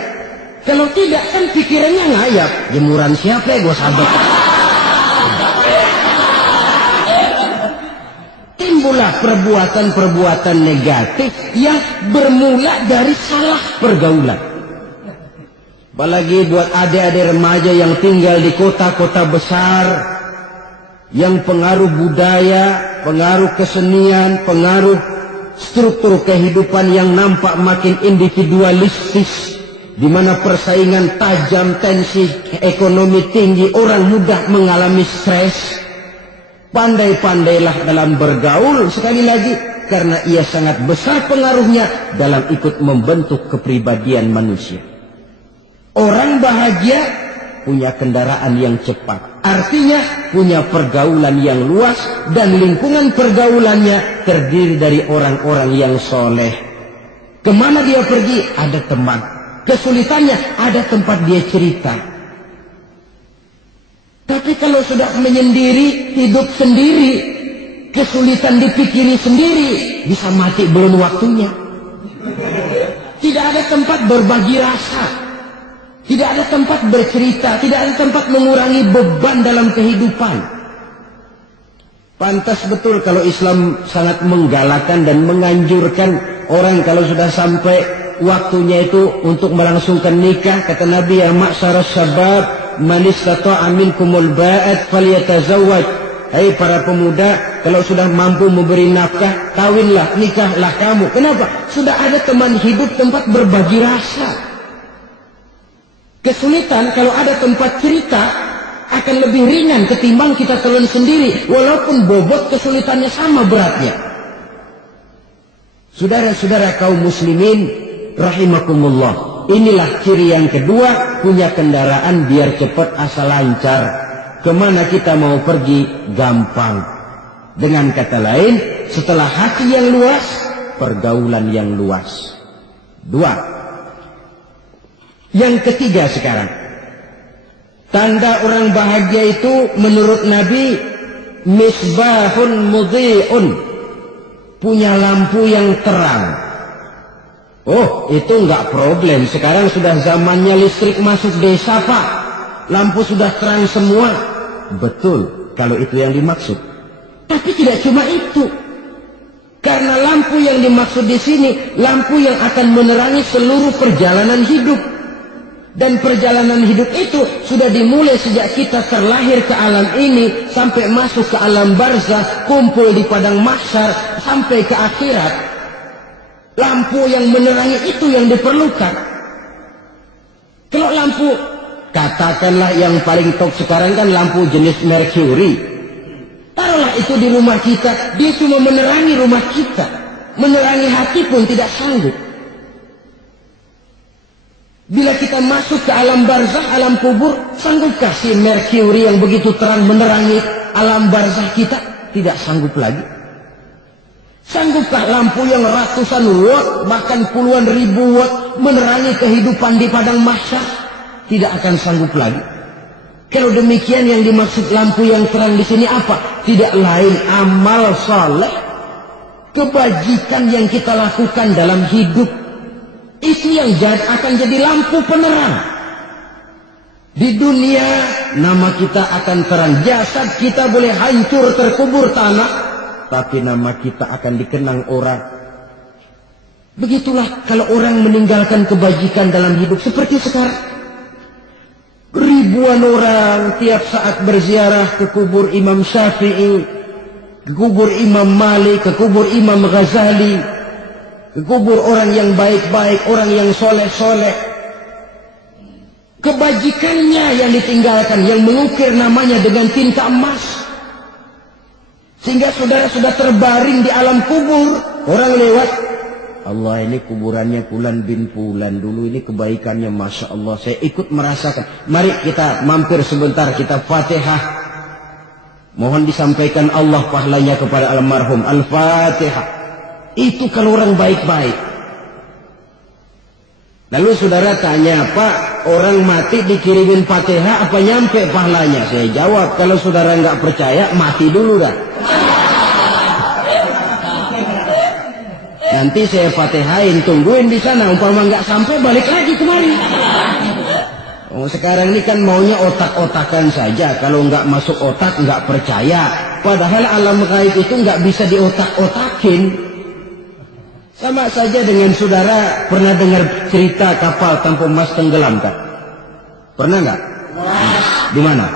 Kalau tidak kan pikirannya ngayap. Jemuran siapa ya gue sabet. Timbullah perbuatan-perbuatan negatif yang bermula dari salah pergaulan. Apalagi buat adik-adik remaja yang tinggal di kota-kota besar, yang pengaruh budaya, pengaruh kesenian, pengaruh struktur kehidupan yang nampak makin individualistis, di mana persaingan tajam, tensi ekonomi tinggi, orang mudah mengalami stres. Pandai-pandailah dalam bergaul, sekali lagi, karena ia sangat besar pengaruhnya dalam ikut membentuk kepribadian manusia. Orang bahagia punya kendaraan yang cepat. Artinya punya pergaulan yang luas dan lingkungan pergaulannya terdiri dari orang-orang yang soleh. Kemana dia pergi? Ada teman. Kesulitannya ada tempat dia cerita. Tapi kalau sudah menyendiri, hidup sendiri, kesulitan dipikiri sendiri, bisa mati belum waktunya. Tidak ada tempat berbagi rasa. Tidak ada tempat bercerita, tidak ada tempat mengurangi beban dalam kehidupan. Pantas betul kalau Islam sangat menggalakkan dan menganjurkan orang kalau sudah sampai waktunya itu untuk melangsungkan nikah. Kata Nabi, ya ma'syaras syabab, man istata'a minkumul ba'at falyatazawwaj. Hai para pemuda, kalau sudah mampu memberi nafkah, kawinlah, nikahlah kamu. Kenapa? Sudah ada teman hidup, tempat berbagi rasa. Kesulitan kalau ada tempat cerita akan lebih ringan ketimbang kita telan sendiri, walaupun bobot kesulitannya sama beratnya. Saudara-saudara kaum muslimin rahimakumullah, inilah ciri yang kedua, punya kendaraan biar cepat asal lancar. Kemana kita mau pergi gampang. Dengan kata lain, setelah hati yang luas, pergaulan yang luas. Dua. Yang ketiga sekarang, tanda orang bahagia itu menurut Nabi, misbahun mudhi'un, punya lampu yang terang. Oh, itu nggak problem. Sekarang sudah zamannya listrik masuk desa, Pak. Lampu sudah terang semua. Betul, kalau itu yang dimaksud. Tapi tidak cuma itu. Karena lampu yang dimaksud di sini, lampu yang akan menerangi seluruh perjalanan hidup. Dan perjalanan hidup itu sudah dimulai sejak kita terlahir ke alam ini, sampai masuk ke alam barzakh, kumpul di padang mahsyar, sampai ke akhirat. Lampu yang menerangi itu yang diperlukan. Kalau lampu, katakanlah yang paling top sekarang kan lampu jenis Mercury. Taruhlah itu di rumah kita, dia cuma menerangi rumah kita. Menerangi hati pun tidak sanggup. Bila kita masuk ke alam barzakh, alam kubur, sanggupkah si Mercury yang begitu terang menerangi alam barzakh kita? Tidak sanggup lagi. Sanggupkah lampu yang ratusan watt, bahkan puluhan ribu watt menerangi kehidupan di padang mahsyar? Tidak akan sanggup lagi. Kalau demikian yang dimaksud lampu yang terang di sini apa? Tidak lain amal saleh, kebajikan yang kita lakukan dalam hidup. Itu yang akan jadi lampu penerang. Di dunia nama kita akan terang, jasad kita boleh hancur terkubur tanah, tapi nama kita akan dikenang orang. Begitulah kalau orang meninggalkan kebajikan dalam hidup seperti sekarang. Ribuan orang tiap saat berziarah ke kubur Imam Syafi'i, ke kubur Imam Malik, ke kubur Imam Ghazali, ke kubur orang yang baik-baik, orang yang soleh-soleh. Kebajikannya yang ditinggalkan, yang mengukir namanya dengan tinta emas. Sehingga saudara sudah terbaring di alam kubur. Orang lewat, Allah ini kuburannya Fulan bin Fulan, dulu ini kebaikannya Masya Allah, saya ikut merasakan. Mari kita mampir sebentar, kita Fatihah. Mohon disampaikan Allah pahalanya kepada almarhum. Al-Fatihah. Itu kalau orang baik-baik. Lalu saudara tanya, Pak, orang mati dikirimin Fatihah apa nyampe pahalanya? Saya jawab, kalau saudara nggak percaya, mati dulu dah. Nanti saya Fatihain, tungguin di sana. Umpama nggak sampai, balik lagi kemari. Oh, sekarang ini kan maunya otak-otakan saja. Kalau nggak masuk otak, nggak percaya. Padahal alam gaib itu nggak bisa diotak-otakin. Sama saja dengan saudara pernah dengar cerita kapal Tampung Mas tenggelam tak? Pernah nggak? Di mana?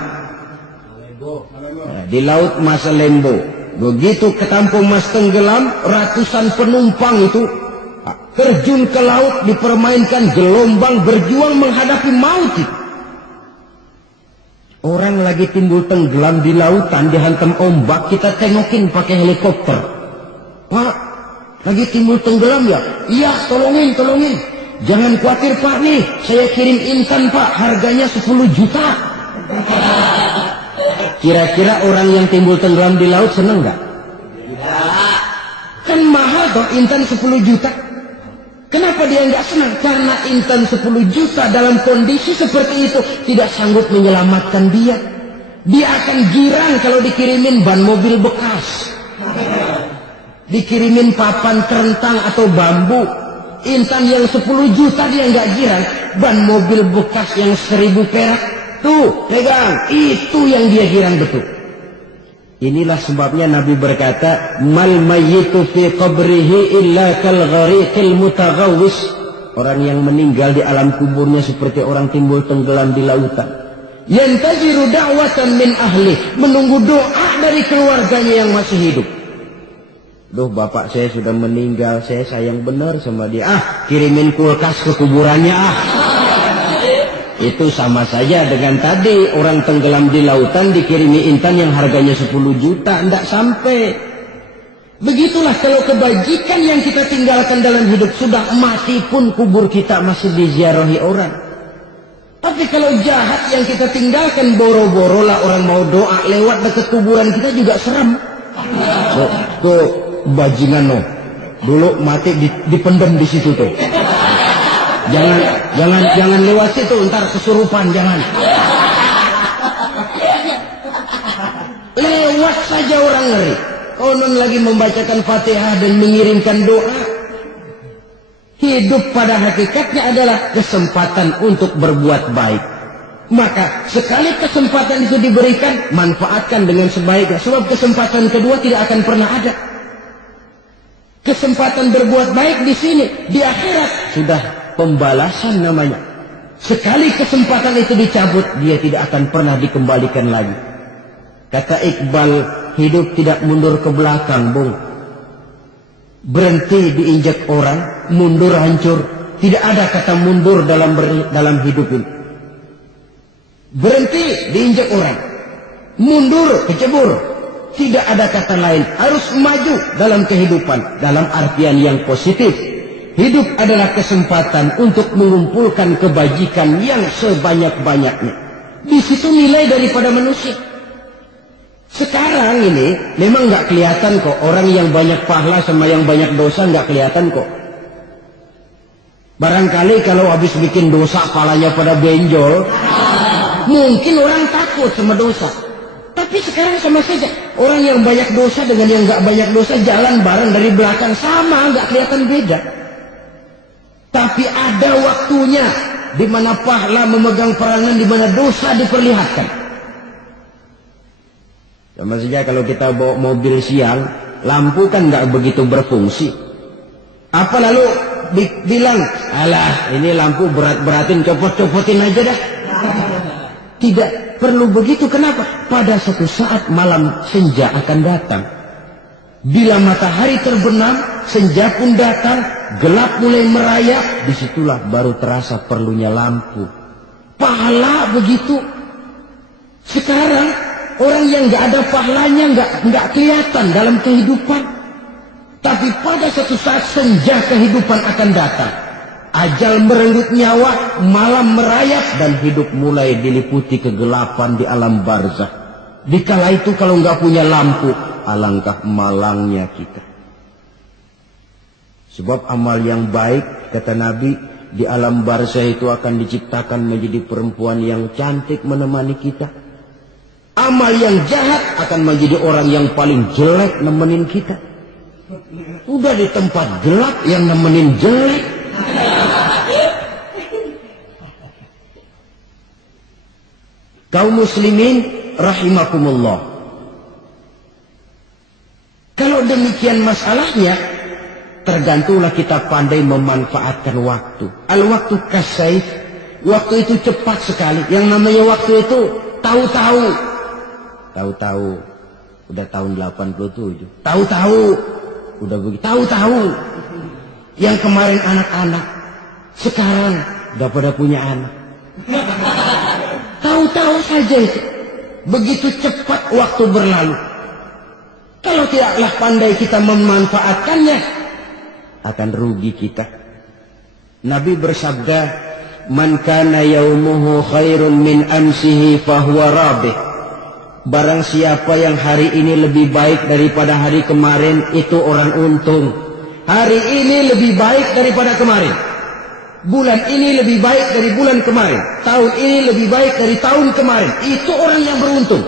Di Laut Masalembo. Begitu ke Tampung Mas tenggelam, ratusan penumpang itu terjun ke laut, dipermainkan gelombang, berjuang menghadapi maut. Orang lagi timbul tenggelam di lautan, dihantam ombak, kita tengokin pakai helikopter. Pak, lagi timbul tenggelam ya? Iya, tolongin. Jangan khawatir Pak nih, saya kirim intan Pak, harganya 10 juta. Kira-kira orang yang timbul tenggelam di laut seneng nggak? Kan mahal toh intan 10 juta. Kenapa dia nggak senang? Karena intan 10 juta dalam kondisi seperti itu tidak sanggup menyelamatkan dia. Dia akan girang kalau dikirimin ban mobil bekas, dikirimin papan kerentang atau bambu. Intan yang 10 juta dia nggak girang. Ban mobil bekas yang 1000 perak, tuh pegang, itu yang dia girang betul. Inilah sebabnya Nabi berkata, mal mayyitu fi qabrihi illa kal ghariqil mutaghawwis. Orang yang meninggal di alam kuburnya seperti orang timbul tenggelam di lautan. Yantaziru da'watan min ahli, menunggu doa dari keluarganya yang masih hidup. Duh, bapak saya sudah meninggal, saya sayang benar sama dia. Kirimin kulkas ke kuburannya Itu sama saja dengan tadi orang tenggelam di lautan dikirimi intan yang harganya 10 juta, tidak sampai. Begitulah kalau kebajikan yang kita tinggalkan dalam hidup, sudah mati pun kubur kita masih diziarahi orang. Tapi kalau jahat yang kita tinggalkan, boro-boro lah orang mau doa lewat dekat kuburan kita juga serem. Tuh bajingan no, dulu mati dipendam di situ tuh. Jangan lewat situ, ntar kesurupan, jangan. Lewat saja orang ngeri. Konon lagi membacakan Fatihah dan mengirimkan doa. Hidup pada hakikatnya adalah kesempatan untuk berbuat baik. Maka sekali kesempatan itu diberikan, manfaatkan dengan sebaiknya. Sebab kesempatan kedua tidak akan pernah ada. Kesempatan berbuat baik di sini, di akhirat sudah pembalasan namanya. Sekali kesempatan itu dicabut, dia tidak akan pernah dikembalikan lagi. Kata Iqbal, hidup tidak mundur ke belakang, Bung. Berhenti diinjak orang, mundur hancur. Tidak ada kata mundur dalam hidup ini. Berhenti diinjak orang, mundur kecebur. Tidak ada kata lain, harus maju dalam kehidupan dalam artian yang positif. Hidup adalah kesempatan untuk mengumpulkan kebajikan yang sebanyak-banyaknya. Di situ nilai daripada manusia. Sekarang ini memang nggak kelihatan kok, orang yang banyak pahala sama yang banyak dosa nggak kelihatan kok. Barangkali kalau habis bikin dosa palanya pada benjol, mungkin orang takut sama dosa. Tapi sekarang sama saja. Orang yang banyak dosa dengan yang nggak banyak dosa jalan bareng dari belakang sama, nggak kelihatan beda. Tapi ada waktunya di mana pahala memegang peranan, di mana dosa diperlihatkan. Sama saja kalau kita bawa mobil siang, lampu kan nggak begitu berfungsi. Apa lalu bilang, alah ini lampu berat-beratin, copot-copotin aja dah. Tidak perlu begitu. Kenapa? Pada suatu saat malam senja akan datang. Bila matahari terbenam, senja pun datang, gelap mulai merayap, disitulah baru terasa perlunya lampu. Pahala begitu. Sekarang orang yang nggak ada pahalanya nggak kelihatan dalam kehidupan. Tapi pada suatu saat senja kehidupan akan datang. Ajal merenggut nyawa, malam merayap, dan hidup mulai diliputi kegelapan di alam barzakh. Dikala itu kalau nggak punya lampu, alangkah malangnya kita. Sebab amal yang baik, kata Nabi, di alam barzakh itu akan diciptakan menjadi perempuan yang cantik menemani kita. Amal yang jahat akan menjadi orang yang paling jelek nemenin kita. Udah di tempat gelap yang nemenin jelek. Kaum muslimin rahimakumullah. Kalau demikian masalahnya, tergantunglah kita pandai memanfaatkan waktu. Al-waktu kasaif, waktu itu cepat sekali. Yang namanya waktu itu tahu-tahu. Tahu-tahu udah tahun 87. Tahu-tahu udah begitu. Tahu-tahu yang kemarin anak-anak, sekarang udah pada punya anak. Tahu-tahu saja itu. Begitu cepat waktu berlalu. Kalau tidaklah pandai kita memanfaatkannya, akan rugi kita. Nabi bersabda, "Man kana yaumuhu khairun min amsihi fahuwa rabih." Barang siapa yang hari ini lebih baik daripada hari kemarin, itu orang untung. Hari ini lebih baik daripada kemarin. Bulan ini lebih baik dari bulan kemarin. Tahun ini lebih baik dari tahun kemarin. Itu orang yang beruntung.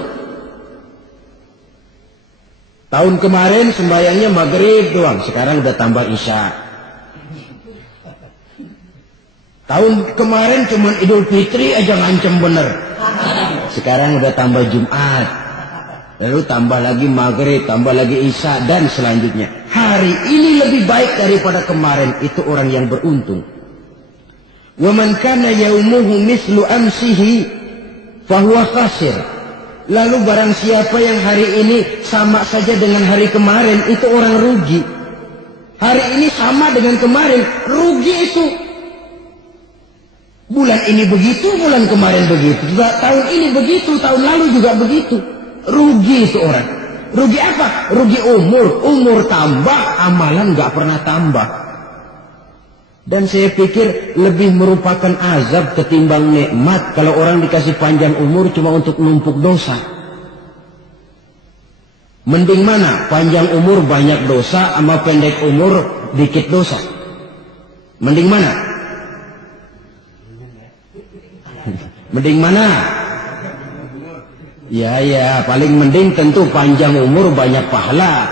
Tahun kemarin sembahyangnya maghrib doang, sekarang udah tambah isya. Tahun kemarin cuma Idul Fitri aja ngancem bener, sekarang udah tambah Jumat, lalu tambah lagi maghrib, tambah lagi isya, dan selanjutnya. Hari ini lebih baik daripada kemarin, itu orang yang beruntung. Wa man kana yaumuhu mislu amsihi fahuwa khasir. Lalu barang siapa yang hari ini sama saja dengan hari kemarin, itu orang rugi. Hari ini sama dengan kemarin, rugi itu. Bulan ini begitu, bulan kemarin begitu. Tahun ini begitu, tahun lalu juga begitu. Rugi itu orang. Rugi apa? Rugi umur. Umur tambah, amalan nggak pernah tambah. Dan saya pikir lebih merupakan azab ketimbang nikmat kalau orang dikasih panjang umur cuma untuk numpuk dosa. Mending mana? Panjang umur banyak dosa sama pendek umur dikit dosa. Mending mana? Mending mana? Ya, paling mending tentu panjang umur banyak pahala.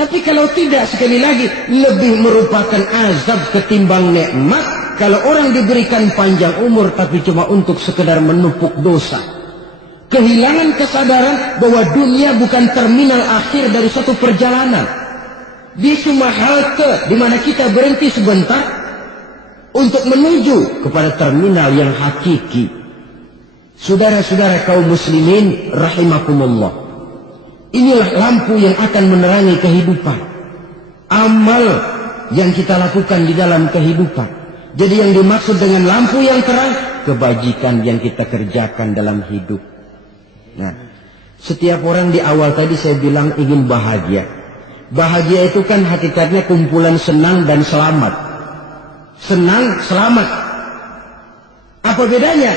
Tapi kalau tidak, sekali lagi, lebih merupakan azab ketimbang nikmat kalau orang diberikan panjang umur tapi cuma untuk sekedar menumpuk dosa. Kehilangan kesadaran bahwa dunia bukan terminal akhir dari suatu perjalanan. Dia cuma halte di mana kita berhenti sebentar untuk menuju kepada terminal yang hakiki. Saudara-saudara kaum muslimin rahimakumullah. Inilah lampu yang akan menerangi kehidupan. Amal yang kita lakukan di dalam kehidupan. Jadi yang dimaksud dengan lampu yang terang, kebajikan yang kita kerjakan dalam hidup. Nah, setiap orang di awal tadi saya bilang ingin bahagia. Bahagia itu kan hakikatnya kumpulan senang dan selamat. Senang, selamat. Apa bedanya?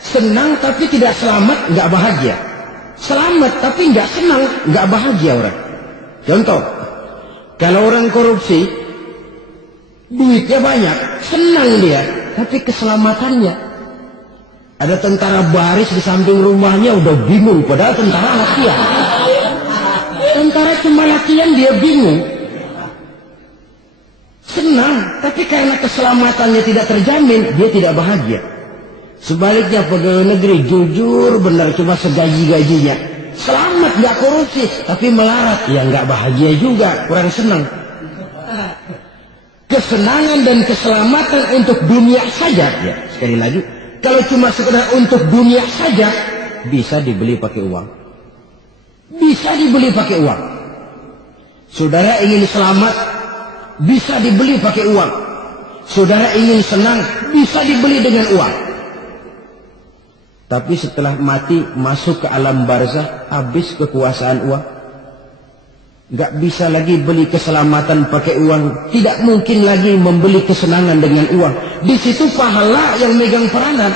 Senang tapi tidak selamat, nggak bahagia. Selamat tapi nggak senang, nggak bahagia orang. Contoh, kalau orang korupsi, duitnya banyak, senang dia, tapi keselamatannya. Ada tentara baris di samping rumahnya udah bingung, padahal tentara latihan. Tentara cuma latihan dia bingung. Senang, tapi karena keselamatannya tidak terjamin, dia tidak bahagia. Sebaliknya pegawai negeri jujur benar cuma segaji-gajinya, selamat nggak korupsi tapi melarat, ya nggak bahagia juga, kurang senang. Kesenangan dan keselamatan untuk dunia saja, ya sekali lagi, kalau cuma sekedar untuk dunia saja bisa dibeli pakai uang, bisa dibeli pakai uang. Saudara ingin selamat bisa dibeli pakai uang, saudara ingin senang bisa dibeli dengan uang. Tapi setelah mati masuk ke alam barzah, habis kekuasaan uang. Nggak bisa lagi beli keselamatan pakai uang. Tidak mungkin lagi membeli kesenangan dengan uang. Di situ pahala yang megang peranan.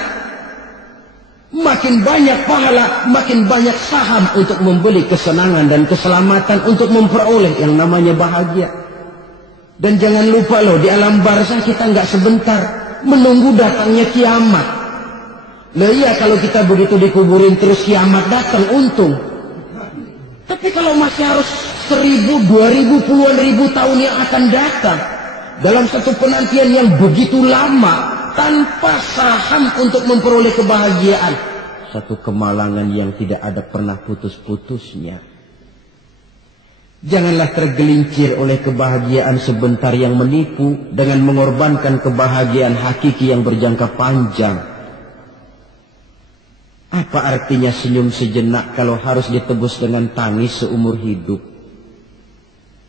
Makin banyak pahala, makin banyak saham untuk membeli kesenangan dan keselamatan untuk memperoleh yang namanya bahagia. Dan jangan lupa loh, di alam barzah kita nggak sebentar menunggu datangnya kiamat. Nah iya, kalau kita begitu dikuburin terus kiamat datang untung. Tapi kalau masih harus 1000, 2000, puluhan ribu tahun yang akan datang dalam satu penantian yang begitu lama tanpa saham untuk memperoleh kebahagiaan, satu kemalangan yang tidak ada pernah putus-putusnya. Janganlah tergelincir oleh kebahagiaan sebentar yang menipu dengan mengorbankan kebahagiaan hakiki yang berjangka panjang. Apa artinya senyum sejenak kalau harus ditebus dengan tangis seumur hidup?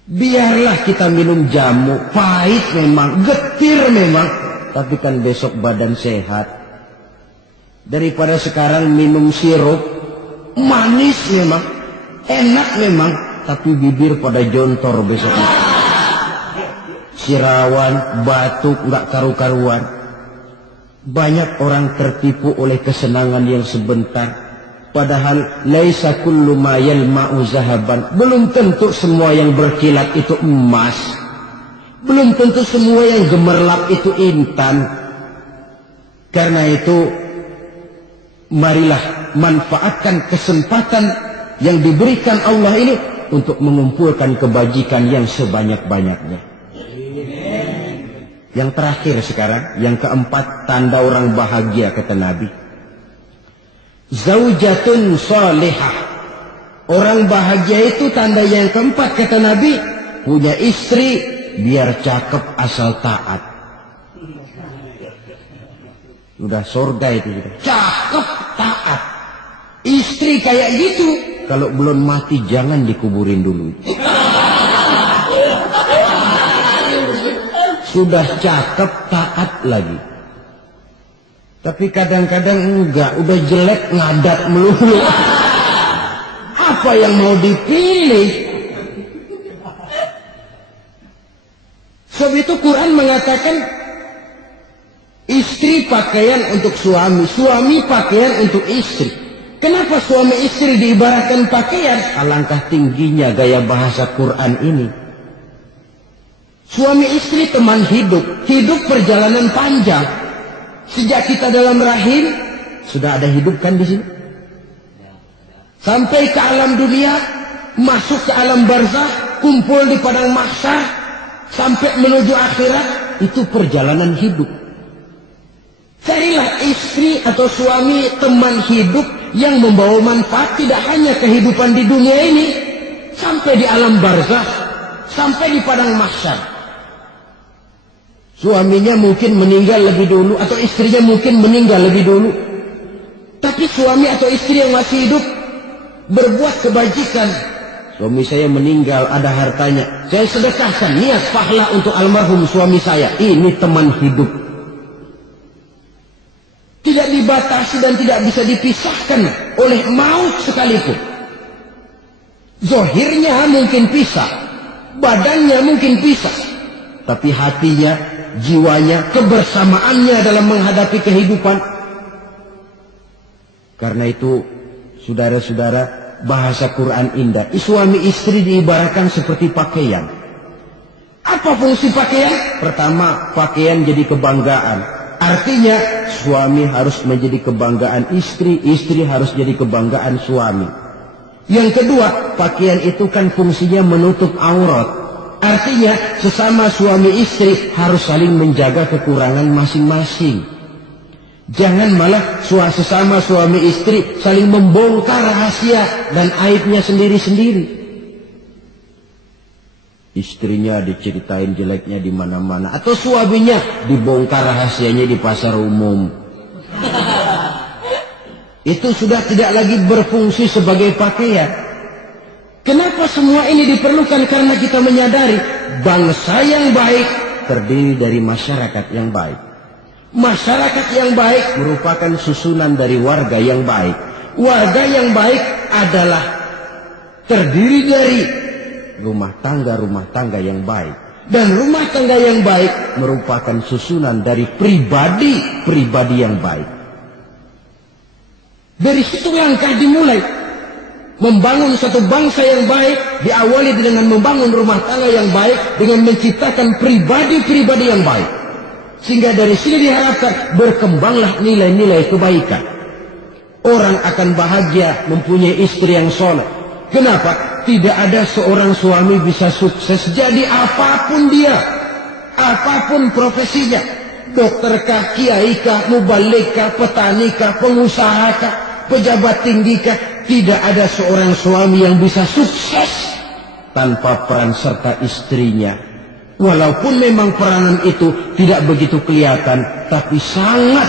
Biarlah kita minum jamu, pahit memang, getir memang, tapi kan besok badan sehat. Daripada sekarang minum sirup, manis memang, enak memang, tapi bibir pada jontor besoknya. Sirawan, batuk, nggak karu-karuan. Banyak orang tertipu oleh kesenangan yang sebentar. Padahal laisa kullu ma yalma'u zahaban. Belum tentu semua yang berkilat itu emas. Belum tentu semua yang gemerlap itu intan. Karena itu, marilah manfaatkan kesempatan yang diberikan Allah ini untuk mengumpulkan kebajikan yang sebanyak-banyaknya. Yang terakhir sekarang, yang keempat, tanda orang bahagia kata Nabi. Zaujatun salihah. Orang bahagia itu tanda yang keempat kata Nabi, punya istri biar cakep asal taat. Udah surga itu. Cakep taat. Istri kayak gitu, kalau belum mati jangan dikuburin dulu. Sudah cakep taat lagi. Tapi kadang-kadang enggak, udah jelek ngadat melulu. Apa yang mau dipilih? Sebab itu Quran mengatakan istri pakaian untuk suami, suami pakaian untuk istri. Kenapa suami istri diibaratkan pakaian? Alangkah tingginya gaya bahasa Quran ini. Suami istri teman hidup, hidup perjalanan panjang. Sejak kita dalam rahim sudah ada hidup kan di sini. Sampai ke alam dunia, masuk ke alam barzah, kumpul di padang mahsyar, sampai menuju akhirat. Itu perjalanan hidup. Carilah istri atau suami, teman hidup yang membawa manfaat tidak hanya kehidupan di dunia ini, sampai di alam barzakh, sampai di padang mahsyar. Suaminya mungkin meninggal lebih dulu, atau istrinya mungkin meninggal lebih dulu, tapi suami atau istri yang masih hidup berbuat kebajikan. Suami saya meninggal, ada hartanya, saya sedekahkan, niat pahala untuk almarhum suami saya. Ini teman hidup. Tidak dibatasi dan tidak bisa dipisahkan oleh maut sekalipun. Zohirnya mungkin pisah, badannya mungkin pisah, tapi hatinya, jiwanya, kebersamaannya dalam menghadapi kehidupan. Karena itu, saudara-saudara, bahasa Quran indah. Suami istri diibaratkan seperti pakaian. Apa fungsi pakaian? Pertama, pakaian jadi kebanggaan. Artinya, suami harus menjadi kebanggaan istri, istri harus jadi kebanggaan suami. Yang kedua, pakaian itu kan fungsinya menutup aurat. Artinya, sesama suami istri harus saling menjaga kekurangan masing-masing. Jangan malah sesama suami istri saling membongkar rahasia dan aibnya sendiri-sendiri. Istrinya diceritain jeleknya di mana-mana, atau suaminya dibongkar rahasianya di pasar umum. Itu sudah tidak lagi berfungsi sebagai pakaian. Kenapa semua ini diperlukan? Karena kita menyadari bangsa yang baik terdiri dari masyarakat yang baik. Masyarakat yang baik merupakan susunan dari warga yang baik. Warga yang baik adalah terdiri dari rumah tangga yang baik. Dan rumah tangga yang baik merupakan susunan dari pribadi yang baik. Dari situ langkah dimulai. Membangun satu bangsa yang baik diawali dengan membangun rumah tangga yang baik, dengan menciptakan pribadi-pribadi yang baik. Sehingga dari sini diharapkan berkembanglah nilai-nilai kebaikan. Orang akan bahagia mempunyai istri yang soleh. Kenapa? Tidak ada seorang suami bisa sukses jadi apapun dia, apapun profesinya. Dokterkah, kiaikah, mubalikah, petanikah, pengusahakah, pejabat tinggikah. Tidak ada seorang suami yang bisa sukses tanpa peran serta istrinya. Walaupun memang peranan itu tidak begitu kelihatan, tapi sangat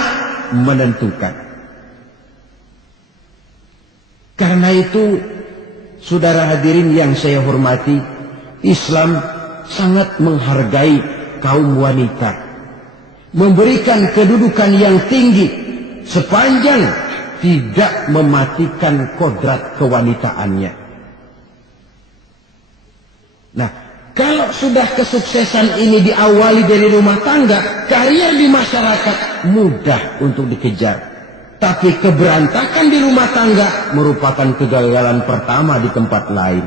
menentukan. Karena itu, saudara hadirin yang saya hormati, Islam sangat menghargai kaum wanita, memberikan kedudukan yang tinggi sepanjang tidak mematikan kodrat kewanitaannya. Nah, kalau sudah kesuksesan ini diawali dari rumah tangga, karier di masyarakat mudah untuk dikejar. Tapi keberantakan di rumah tangga merupakan kegagalan pertama di tempat lain.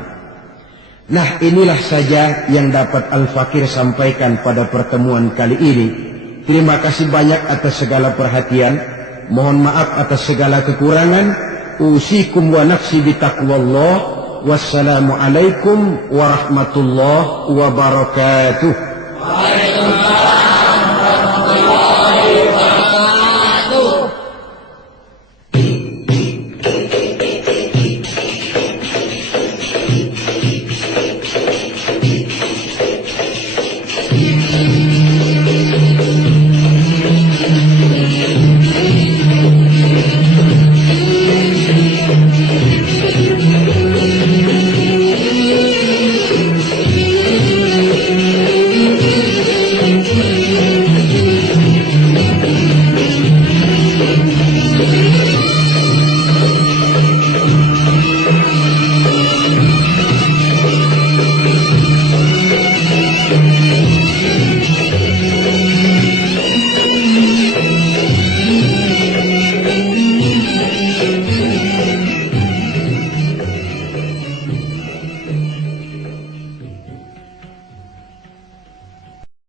Nah, inilah saja yang dapat Al-Fakir sampaikan pada pertemuan kali ini. Terima kasih banyak atas segala perhatian. Mohon maaf atas segala kekurangan. Usikum wa nafsi bitaqwallah. Wassalamualaikum warahmatullahi wabarakatuh.